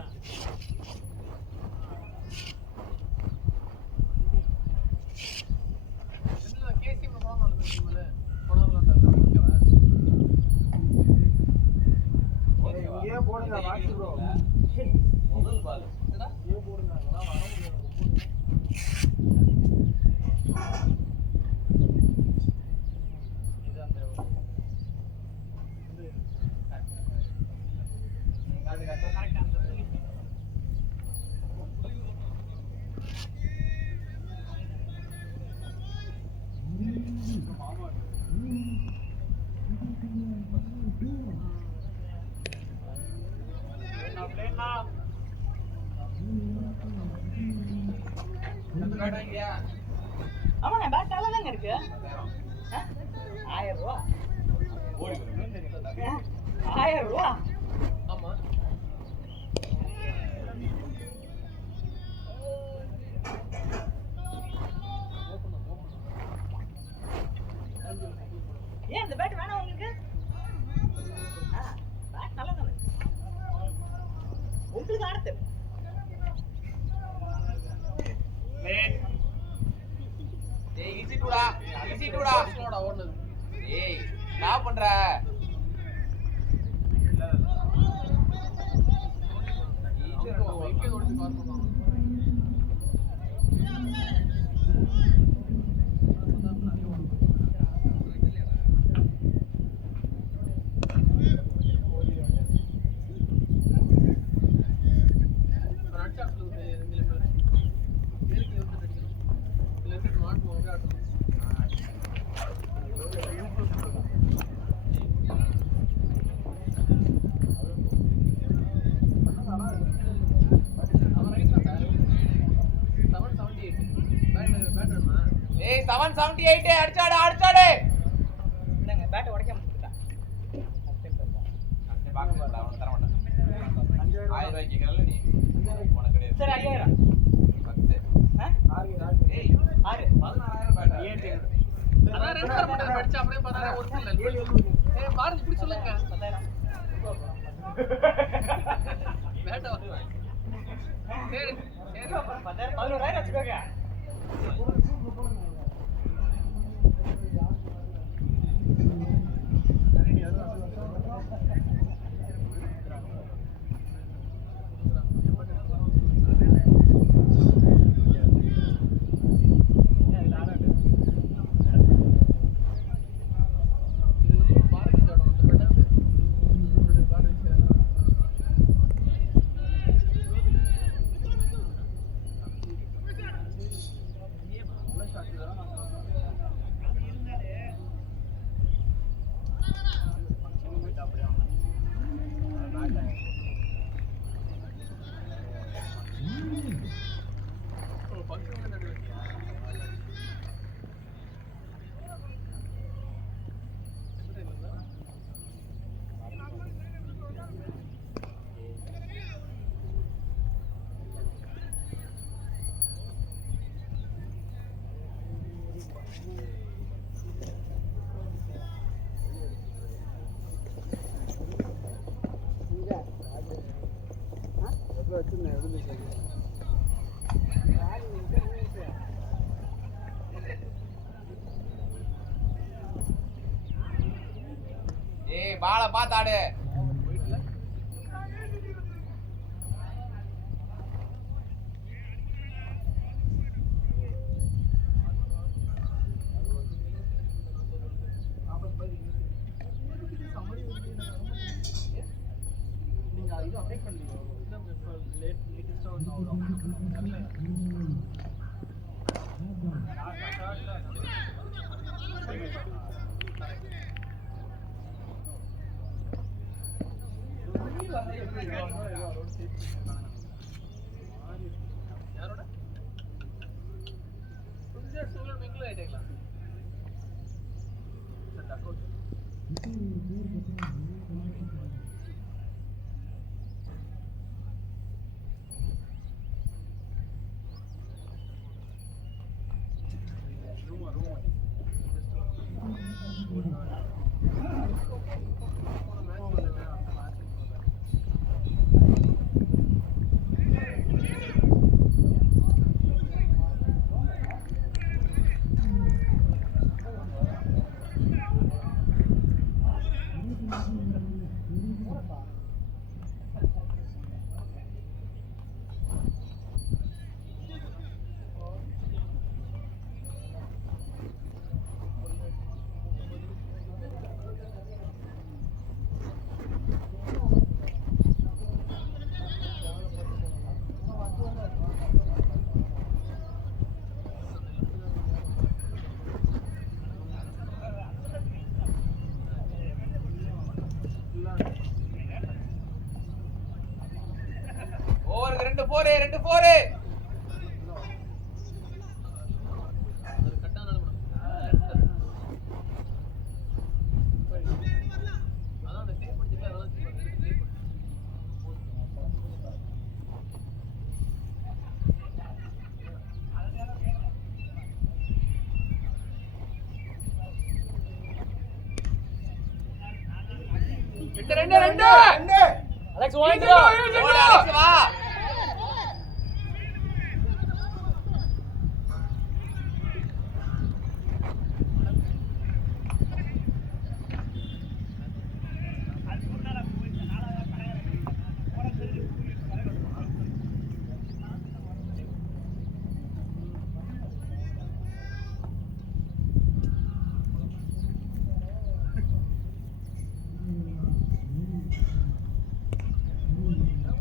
ஆமாண்ணே பேட் நல்லா தாங்க இருக்கு 1000 ரூபா 1000 ரூபா ஆமா ஏன் இந்த பேட் வேணாம் உங்களுக்கு பேட் நல்லா தானே உங்களுக்கு ஆடுது ஸ்லோடா ஓடுனது ஏய் என்ன பண்ற வைக்கே ஓடி கால் பண்ணுவாங்க ஏய் 778 அடிச்சாடு அடிச்சாடு என்னங்க பேட் உடைக்காம கொடுத்துட்டான் பாக்க மாட்டா அவன் தர மாட்டான் 1000 ரூபாய்க்கு கேக்கறல நீ உனக்கு கிடையாது சரி 5000 10 ஏய் 6 16000 பேட்டா அதான் ரெண்டு வாரம் மட்டும் படிச்சு அப்படியே பார்த்தா ஒரு சில ஏய் பாருங்க இப்படி சொல்லுங்க 10000 வேட்டா சரி சரி 11000 வச்சுக்கோங்க ஏய் பால பாத்தாடு நீங்க இது அப்டேட் பண்ணீங்க லேட்டஸ்டா ஒன்னு யாரோட கொஞ்சம் சூழல் மிங்கிள் ஆயிட்டீங்களா ஓவருக்கு 2 4 2 4 ரெண்டு அலெக்ஸ் வாங்கிக்கோ. ஓடு அலெக்ஸ் வா.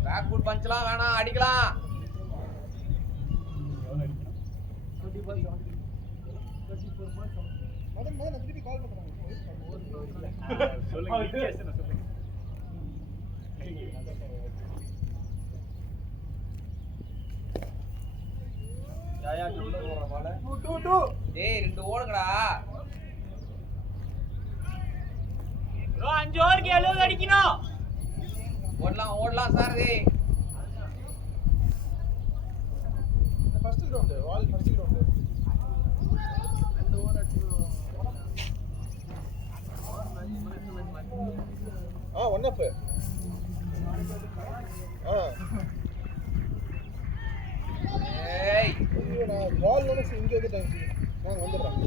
பேக் ஃபுட் பஞ்ச்லாம் வேணாம், அடிக்கலாம். மதன் நான் திருப்பி கால் பண்றேன். சொல்லுங்க சொல்லுங்க. யாயா உள்ள போற பால. 2 டேய் 2 ஓடுங்கடா. ப்ரோ 5 ஓவருக்கு 70 அடிக்கணும். ஓடலாம் சார். டேய் ஃபர்ஸ்ட் ரவுண்ட் வால் ஃபர்ஸ்ட் ரவுண்ட் 2 ஓவர் அடிச்சு. ஒன் அப் ஏய் நான் பால் ஒன்று இங்கே வந்து டைம் நான் வந்துடுறேன்.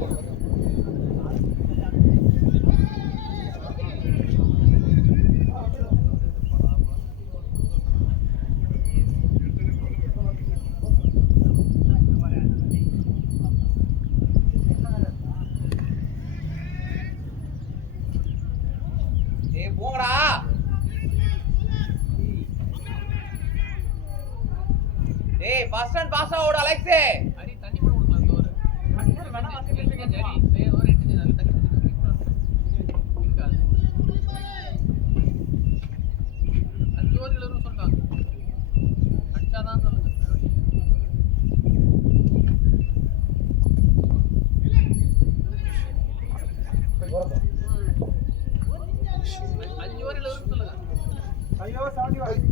டேய் போங்கடா. டேய் ஃபர்ஸ்ட் அண்ட் பாஸ் ஓடு அலெக்ஸ். அடி தண்ணி போட முடியல அந்த ஓவர். வேணா பாத்து கேளுங்க ஜெரி. டேய் ஓவர் எடுத்து நல்ல தண்ணி குடிங்க. 5 ஓவர் இலவசம் சொல்றாங்க. அடிச்சாதான் சொல்லுங்க. அஞ்சு ஓவர் இலவசம் சொல்லுங்க. ஐயோ 71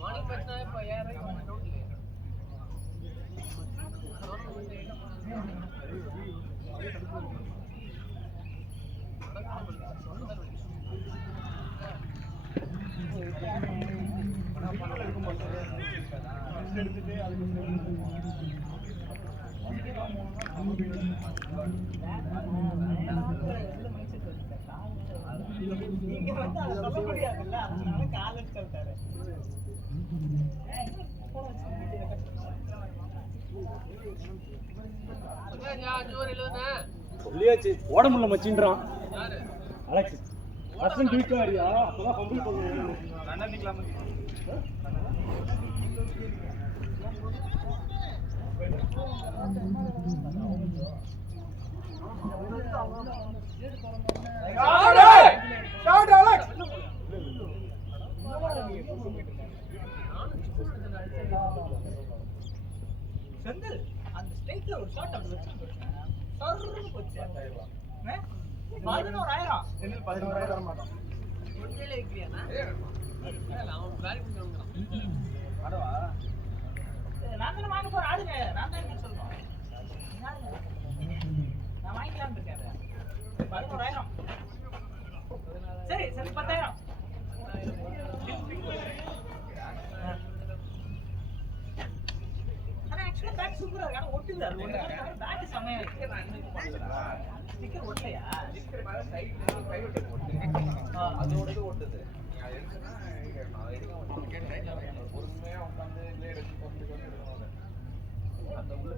மார்னிங் மேட்ச்னா இப்போ ஏன் டவுட் இல்லை. நீங்க வந்து அதை சொல்ல முடியாதுல்ல, அதனால காலேஜ் சொல்லிட்டாரு. சொல்லியாச்சு ஓட முடியல மச்சின்றான் யாரு அலெக்ஸ். அஸ்வின் ட்வீட் ஆறியா அப்பதான் கம்ப்ளீட் பண்ணுவேன். ரன்னர் நிக்கலாம். ஷாட் அலெக்ஸ் செந்தில் அந்த ஸ்ட்ரைக்ல ஒரு ஷாட் அப்படி வச்சிருந்தேன். சர்ரு போச்சு. 11,000 செந்தில் 11,000 தர மாட்டான். ஒன்றிலே வைக்கலையாண்ணா? இல்ல, அவன் வேலைக்கு போய் வாங்குறான். அடவா நான் தானே வாங்க போறேன் ஆளுங்க நான் தான் என்ன சொல்லணும் நான் வாங்கிக்கலாம்னு இருக்கேன் அதை. 11,000 சரி சரி 10,000 ஆனா ஆக்சுவலா பேக் சூப்பரா இருக்கு ஆனா ஒட்டுது அது ஒண்ணு பேக் செமையா இருக்கு ஸ்டிக்கர் ஒட்டலையா அதோட இது ஓட்டுது. நீ அதை எடுத்துனா நான் எடுக்க மாட்டேன். பொறுமையா உட்காந்து இல்லை எடுத்து கொஞ்சம் எடுக்கணும் அதை. அந்த உள்ள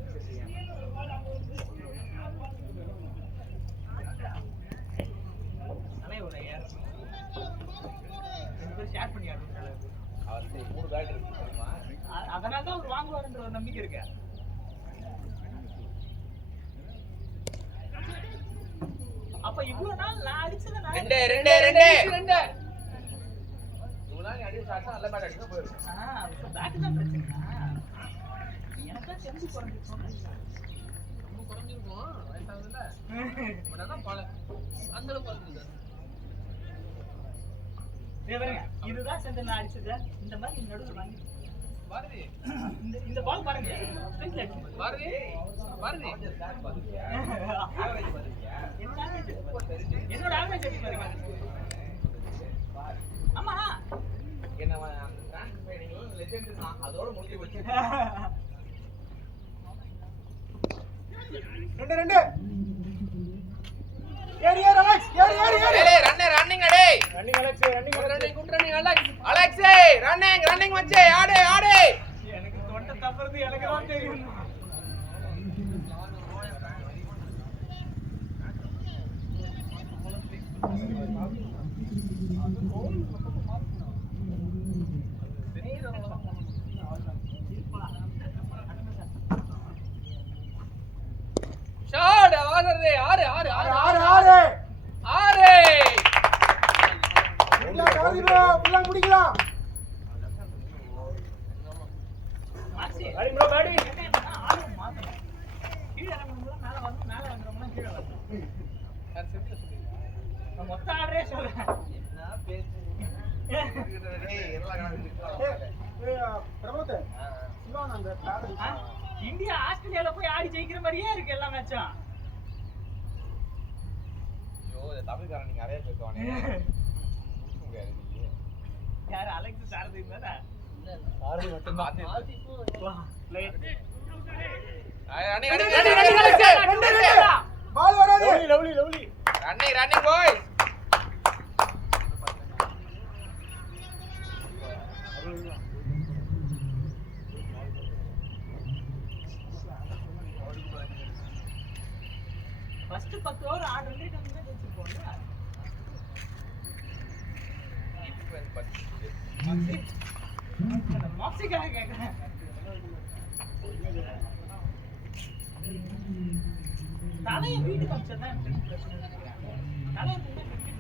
ஷேர் பண்ணி ஆடுங்க அவர்கிட்ட 3 பேட் இருக்கு தெரியுமா? அதனால தான் அவர் வாங்குவாருன்ற ஒரு நம்பிக்கை இருக்கு அப்ப இவ்வளவு நாள் நான் அடிச்சத நான் ரெண்டு இவ்வளவு நாள் நீ அடிச்சு சாப்பிட்டா நல்ல பேட் அடிச்சு போயிருக்கும். பேக் தான் பிரச்சனை எனக்கு தான் தெரிஞ்சு குறைஞ்சிச்சு ரொம்ப குறைஞ்சிருக்கும், வயசாகுதுல்ல. But ஆனா அந்த அளவுக்கு குறைஞ்சிருக்காது. இதுதான் செஞ்சு நான் அடிச்சது இந்த மாதிரி நடுவில் வாங்கி பாரதி, இந்த பால் பாருங்க ஸ்ட்ரைட்ல அடிச்சு பாரதி, பாரதி. என்னோட ஆவரேஜ் அடிச்சு பாருங்க ஆமா என்ன அந்த பிரான்ஸ் பையனிங்களும் லெஜெண்ட் தான். அதோட முடிஞ்சு போச்சு. 2 ஏறு ஏறு அலெக்ஸ் ஏறு ஏய் ரன்னிங் அடே. Running Alex good running Alex. Alex running மச்சே ஆடு எனக்கு தொண்டை தப்புறது எனக்கு தான் தெரியும் ஷாட் ஆடுறது 6 இல்ல காதி ப்ரோ ஃபுல்லா முடிக்கலாம். மாசி பேட்டிங் ப்ரோ பேட்டிங் ஆளு மாத்தணும் கீழ இறங்கும்போது மேல வரணும் மேல இறங்குறவங்க கீழ வரணும் நான் மொத்த ஆர்டரே சொல்றேன் என்ன பேச்சு டேய் எல்லாம் கணக்கு பிரபோத் சிவான் அந்த ஆ? இந்தியா ஆஸ்திரேலியால போய் ஆடி ஜெயிக்கிற மாதிரியே இருக்கு எல்லா மேட்சும் ஐயோ இந்த தமிழ்காரன் நீங்க நிறைய பேசுவானே. முடியாது நீ. யார் அலெக்ஸ் சாரதி தானே பாரதி மட்டும் தான் பால் வராது. லவ்லி ரன்னிங் பாய். ஃபர்ஸ்ட் 10 ஓவர் ஆடு ரன் ரேட் வந்து ஜெயிச்சிருப்போம்ல மாக்ஸிக்காக கேக்குறேன் தலைய வீட்டுக்கு அமிச்சதான் எனக்கு பிரச்சனை தலைய முன்ன கிரிக்கெட்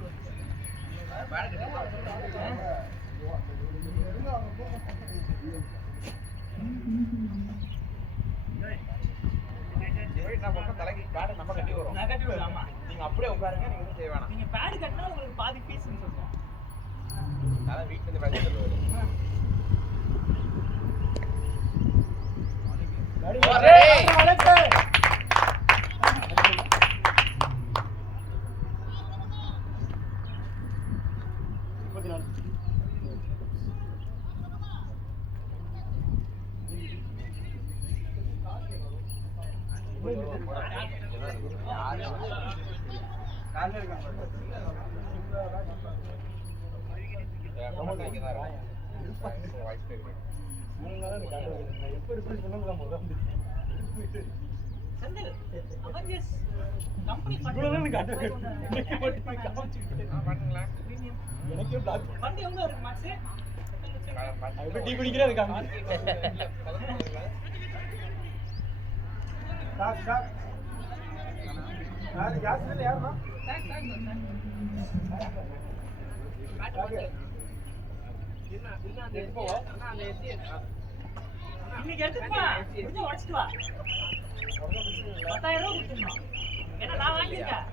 தலைக்கு பேட் நம்ம கட்டி வரும். நான் கட்டி விடலாமா நீங்க அப்படியே உட்காருங்க. நீங்க எதுவும் செய்ய வேணாம். நீங்க பேட் கட்டினா உங்களுக்கு பாதி பீஸ்ன்னு சொல்றேன் அதான் வீட்டுல இருந்து பேட் எடுத்து அலெக்ஸ் செந்தில் அவெஞ்சர்ஸ் கம்பெனி எனக்கே பிளாக் ஃபண்ட் எவ்வளவு இருக்கு மாக்ஸ் இப்ப டீ குடிக்கிறே இருக்காங்க சார் யார் யார் யாருமா இன்னைக்கு எடுத்துப்பா முடிஞ்சு உடச்சிட்டு வா 10,000 ரூபாய் கொடுத்துடணும் ஏன்னா நான் வாங்கிட்டேன்.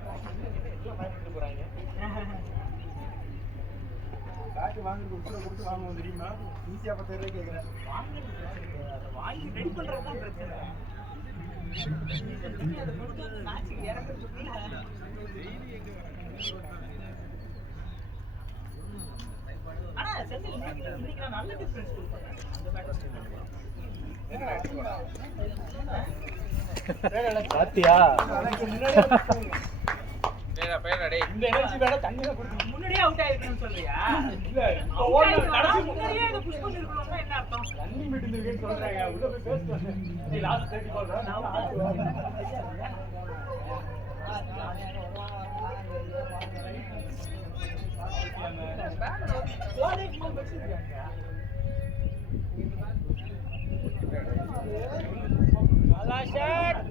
பேட் வாங்குறது உள்ள கொடுத்து வாங்குவோம் தெரியுமா? ஈஸியா 10,000 ரூபாய் கேக்குறேன். வாங்கி ரெடி பண்றது தான் பிரச்சனை. அதை கொடுத்து மேட்சுக்கு இறங்குறதுக்குள்ள ஆனா செந்தில் இன்னைக்கு நான் நல்ல டிஃபரன்ஸ் கொடுத்தேன் அந்த பேட்டர் பாத்தியா இந்த எனர்ஜி வேணா தண்ணியா கொடுத்து முன்னாடியே அவுட் ஆயிருக்கணும்னு சொல்றியா? இல்ல முன்னாடியே இதை புஷ் பண்ணிருக்கணும்னா என்ன அர்த்தம்? ரன்னிங் மீட் இருக்குன்னு சொல்றாங்க. உள்ள போய் பேசிட்டு வந்தேன். நீ லாஸ்ட் 30 பால் தான் நான் நல்லா ஷாட்.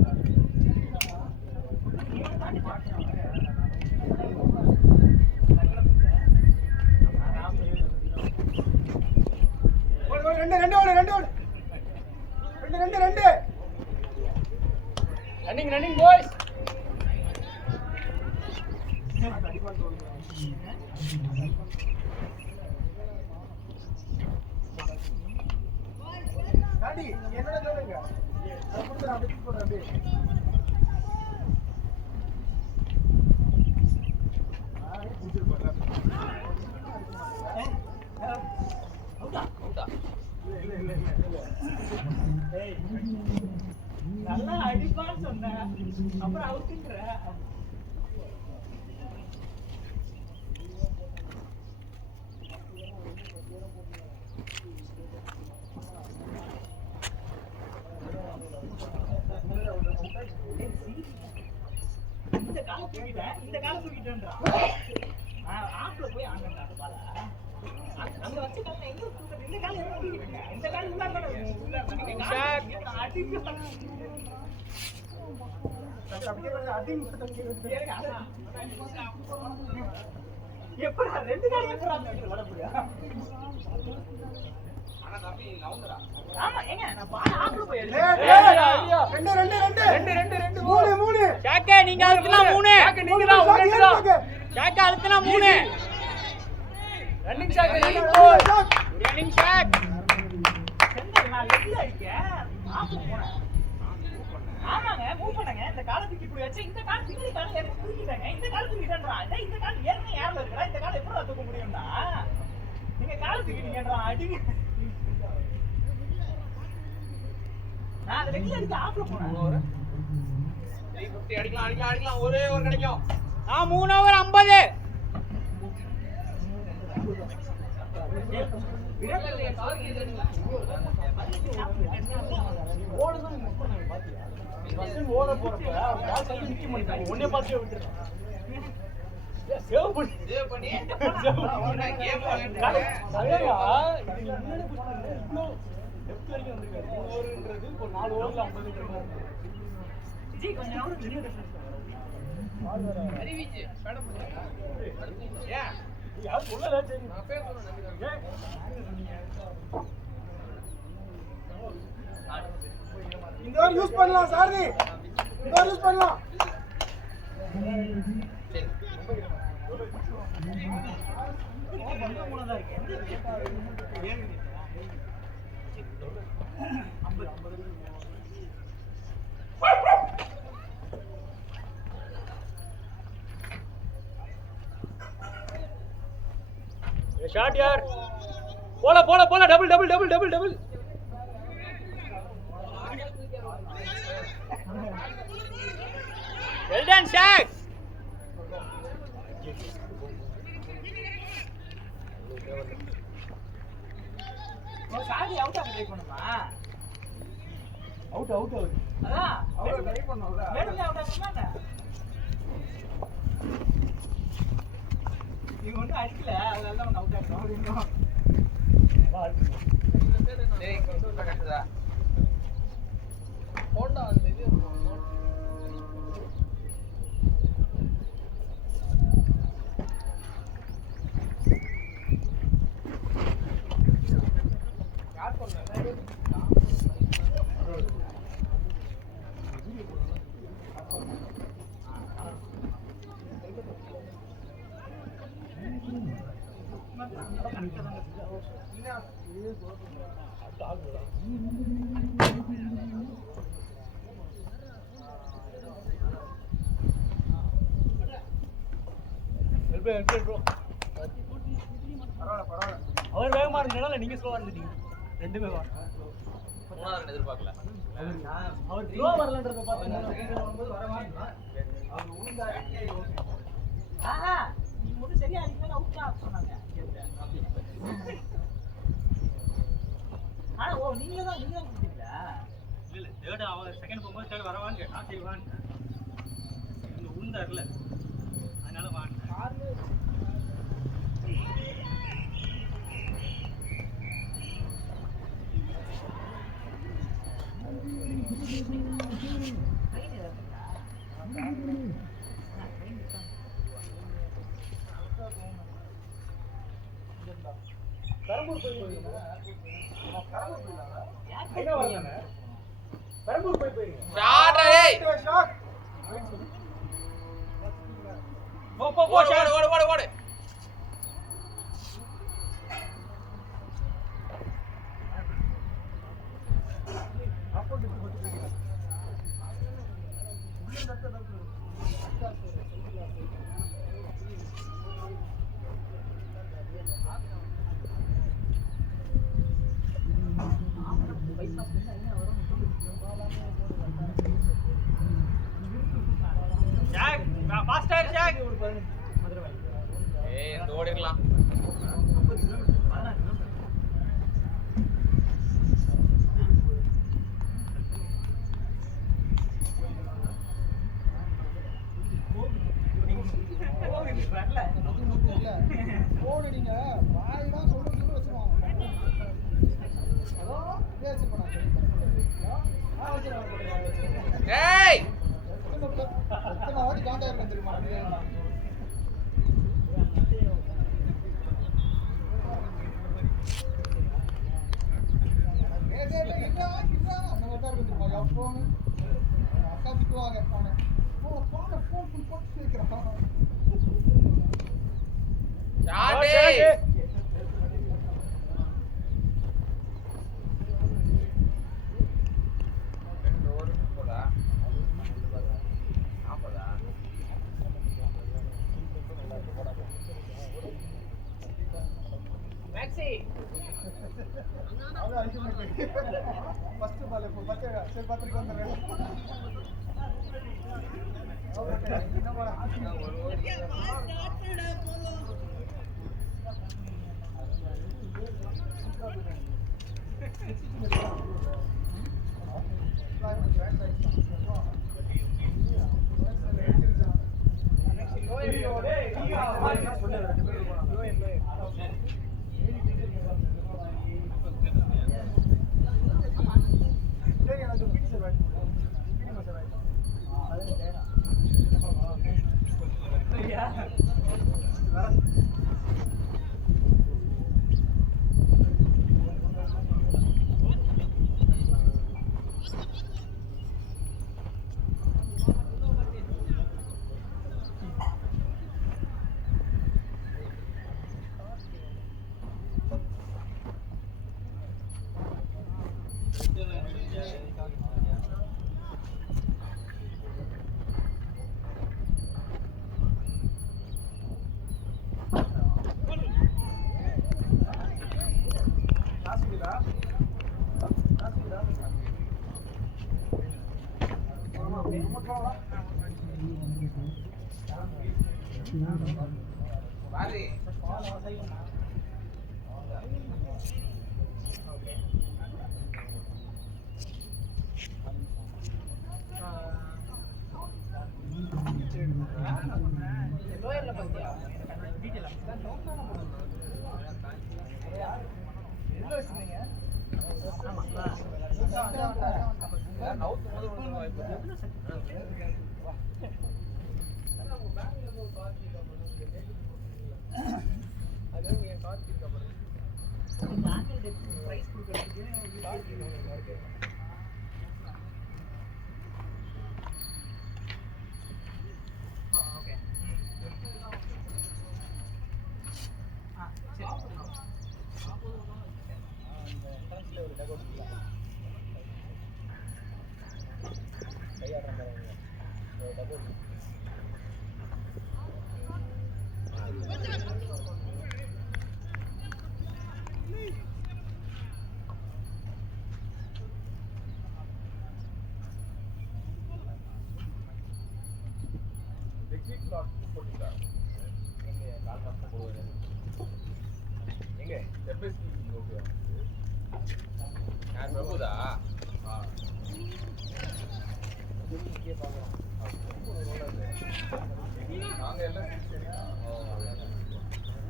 ரெண்டு ரன்னிங் பாய்ஸ். டாடி என்னோட சொல்லுங்க அதை கொடுத்து நான் வெட்டி போடுறேன் அப்படியே நல்லா அடிப்பான்னு சொன்னேன் அப்புறம் அவுட்டுன்ற இந்த கால தூக்கிட்டேன்றான். ஆப்ல போய் ஆங்கண்டா அந்த பால அங்க வச்சு கால எங்க தூக்குறது? இந்த கால எங்க தூக்கிட்டீங்க? இந்த கால உள்ள எப்படா ரெண்டு கால எப்படா வர முடியா? ஆமா ஏங்க நான் பால ஆப்ல போய் ரெண்டு மூணு சாக்கே நீங்க அழுத்தினா 3. நீங்க தான் ரெண்டு தான். சாக்கே அழுத்தினா 3. Running shot. Running shot. Senthil நான் லெஃப்ட்ல அடிக்க ஆப்ல போறேன். ஆமாங்க மூவ் பண்ணங்க. இந்த காலத்துக்கு இப்படி வச்சு இந்த கால பின்னாடி கால எனக்கு தூக்கிட்டாங்க. இந்த கால தூக்கிட்டேன்றான். இந்த கால ஏற்கனவே யார்ல இருக்கா? இந்த கால எப்படா தூக்க முடியும்டா? நீங்க கால தூக்கிட்டீங்கன்றான். அடிங்க. நான் அந்த லெஃப்ட்ல அடிக்க ஆப்ல போறேன். 350 அடிக்கலாம் ஒரே ஒரு கிடைக்கும். 3 ஓவர் 50. ஓட போறப்ப பால் தள்ளி நிக்க மாட்டாங்க. ஒண்ணே பாஸ்ல விட்டுறாங்க. சேவ் பண்ணி சேவ் பண்ணி கேம் சரியா இது என்னன்னு புரியுது. இவ்ளோ லெஃப்ட் வரைக்கும் வந்திருக்காரு. 3 ஓவர்ன்றது இப்போ 4 ஓவர்ல 50 ரன். ஜி கொஞ்சம் அவரு பெரிய டிஃபரன்ஸ் அறிவிச்சு மேடம் ஏன் யார் சொல்லல சரி. நான் பேசுறேன். இந்த வாரம் யூஸ் பண்ணலாம் சாரதி இந்த வாரம் யூஸ் பண்ணலாம் மூணதா இருக்கு. ஷாட் யார்? போல டபுள். Well done shot. சாதி அவுட் ஆக ட்ரை பண்ணுமா? அவுட் அதான் அவர் ட்ரை பண்ணோம்ல வேணும்னே அவுட் ஆகணுமா? நீங்க ஒன்றும் அடிக்கல அதனால தான் அவுட் ஆகணும் அப்படின்னா டேய் கரெக்ட்டா ஹோண்டா அந்த இது யார் பண்ணல அவர் வேகமா இருந்தனால நீங்க ஸ்லோவா இருந்தீங்க. ரெண்டுமே வா. மூணாவது எதிர்பார்க்கல. அவர் ஸ்லோ வரலன்றத பார்த்தா ஆஹா நீ முதல்ல சரியா அடிக்கல அவுட் தான் சொன்னாங்க. ஆனா ஓ நீங்க தான் கொடுத்தீங்களா? இல்ல தேர்ட் அவர் செகண்ட் போகும்போது தேர்ட் வரவான்னு கேட்டா சரி வான்னு. இந்த உளுந்தார்ல அதனால வான்னு. பெரம்பூர் போயிருக்கீங்க பெரம்பூர் போயிருக்காங்க என்ன வரலங்க பெரம்பூர் போயிருக்கீங்க ஷாட் டேய். ஷாட் போ போ போ ஓடு ஓடு ஓடு ஓடு. ஆப்போசிட் போட்டுருக்கீங்க ஜாக் ஃபாஸ்டர் ஜாக் ஏய் இந்த ஓடிரலாம். போன் நீங்க வாய்தான் சொல்லுங்க வச்சிருவாங்க ஹலோ பேசி பண்ணாங்க ஏய் எத்தனை வாட்டி காண்டா இருக்கேன் தெரியுமா அந்த மாதிரி தான் இருக்கு தெரியுமா எப்போன்னு அக்கா திட்டுவாங்க போன ஃபோன் போட்டு வைக்கிறான் ஷாட் டேய். ரெண்டு ஓவர் 30. 40. மேக்ஸி அதான் அல்டிமேட் ஃபர்ஸ்ட் பால் இப்போ பச்சை சரி பார்த்துட்டு வந்துடுறேன் ஓகே என்னமா ஒரு ஓவர் சரி எனக்கு பிடி சார் வாங்கி பிடி சார் வாங்கி பாரு. லோயர்ல பாத்தியா டீடைல் எங்க வச்சிருந்தீங்க நவுத்து போது ஒரு வாய்ப்பு. அது நீங்க கார்த்திக் அப்புறம் இந்த ஆங்கிள் டெப்த் பிரைஸ் கொடுக்கிறதுக்கு ஓகே சரி நெக்ஸ்ட் வீக் ஸ்லாட் போட்டுட்டா எங்க கால் மாசம் போடுவாரு எங்க எஃப்எஸ்சி ஓகே யார் பிரபுதா இங்கே பார்க்கலாம் நாங்க எல்லாம்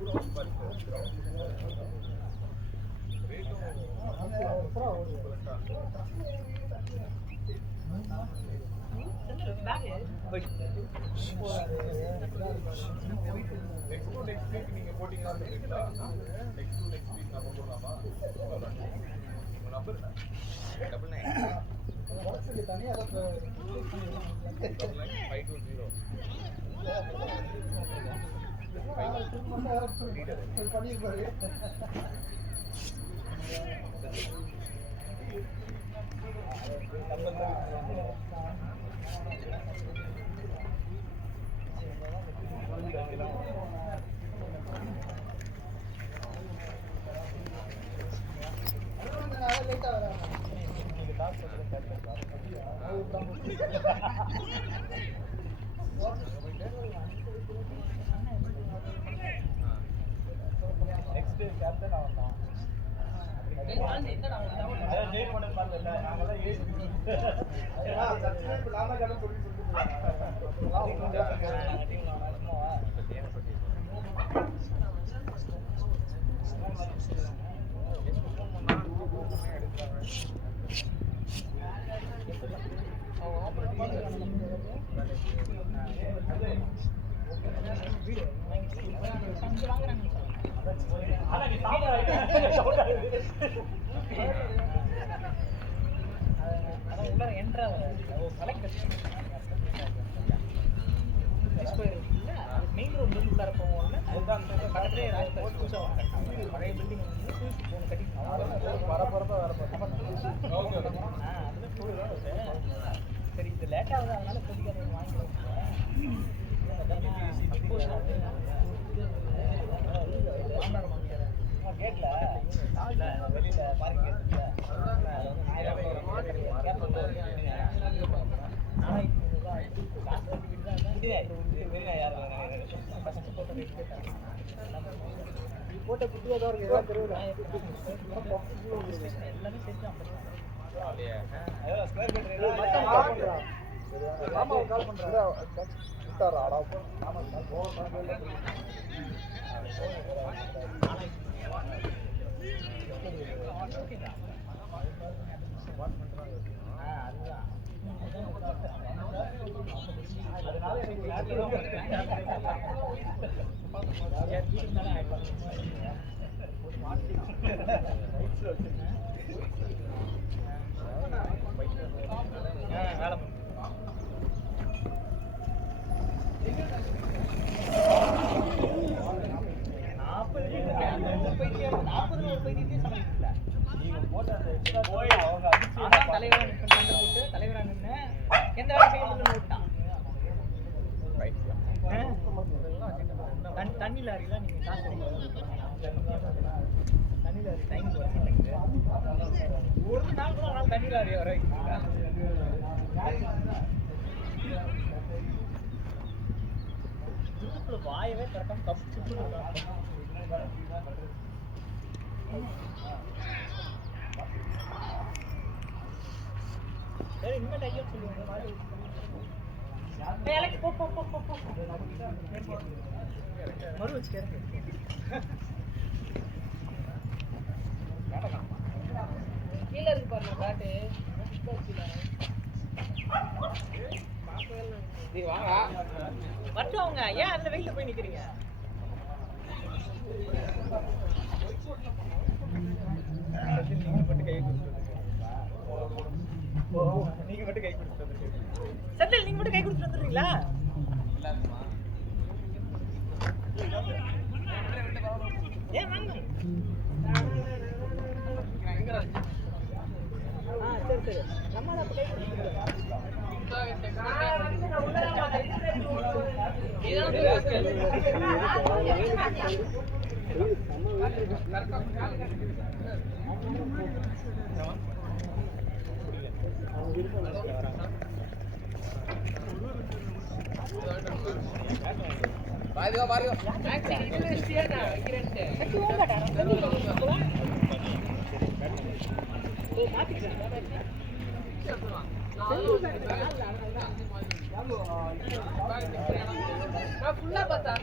ஊரும் நெக்ஸ்ட் வீக் நீங்க போட்டீங்கன்னா நெக்ஸ்ட் வீக் நம்ம போடலாமா உங்க நம்பர் என்ன 99 தனியாக 520 பண்ணியிருப்பாரு. நெக்ஸ்ட் கேப்டன் அவன் தான். அதான் டேட் போட்டு பார்த்தல நாங்கலாம் மெயின் ரோடு உள்ளார போவோம்ல பக்கத்துலேயே பழைய பில்டிங் கட்டி சரி இது லேட் ஆகுது அதனால கொதிக்க வாங்கிக்கிறோம் கேட்ல வெளியில பார்க்கிங் போட்ட குட்டியாக தான் இருக்கு எல்லாமே சேர்த்து கால் பண்றேன் வேலை தண்ணி லாரிலாம் நீங்க காசு தண்ணி லாரி டைம் வர மாட்டேங்குது ஒரு நாள் கூட நாள் தண்ணி லாரி வர ஜூப்புல வாயவே திறக்காம கப்பு சுட்டு சரி இனிமேல் ஐயோ சொல்லுவாங்க மாதிரி வேலைக்கு போ மறு வச்சு கீழே இருக்கு பாருங்க பேட்டு மட்டும் அவங்க ஏன் அதுல வெளியில போய் நிக்கிறீங்க நீங்க மட்டும் கை கொடுத்து சத்தியில் நீங்க மட்டும் கை கொடுத்து வந்துடுறீங்களா ஏன் வாங்க சரி சரி நம்மள அப்ப கை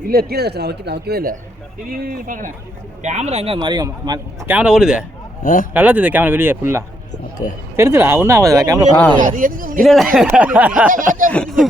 இல்ல கீழே நான் வைக்கவே இல்லை. கேமரா எங்க மறையும் கேமரா ஓடுது நல்லா தெரியுது கேமரா வெளியே ஃபுல்லா தெரிஞ்சுடா ஒன்றும் ஆகாது கேமரா இல்ல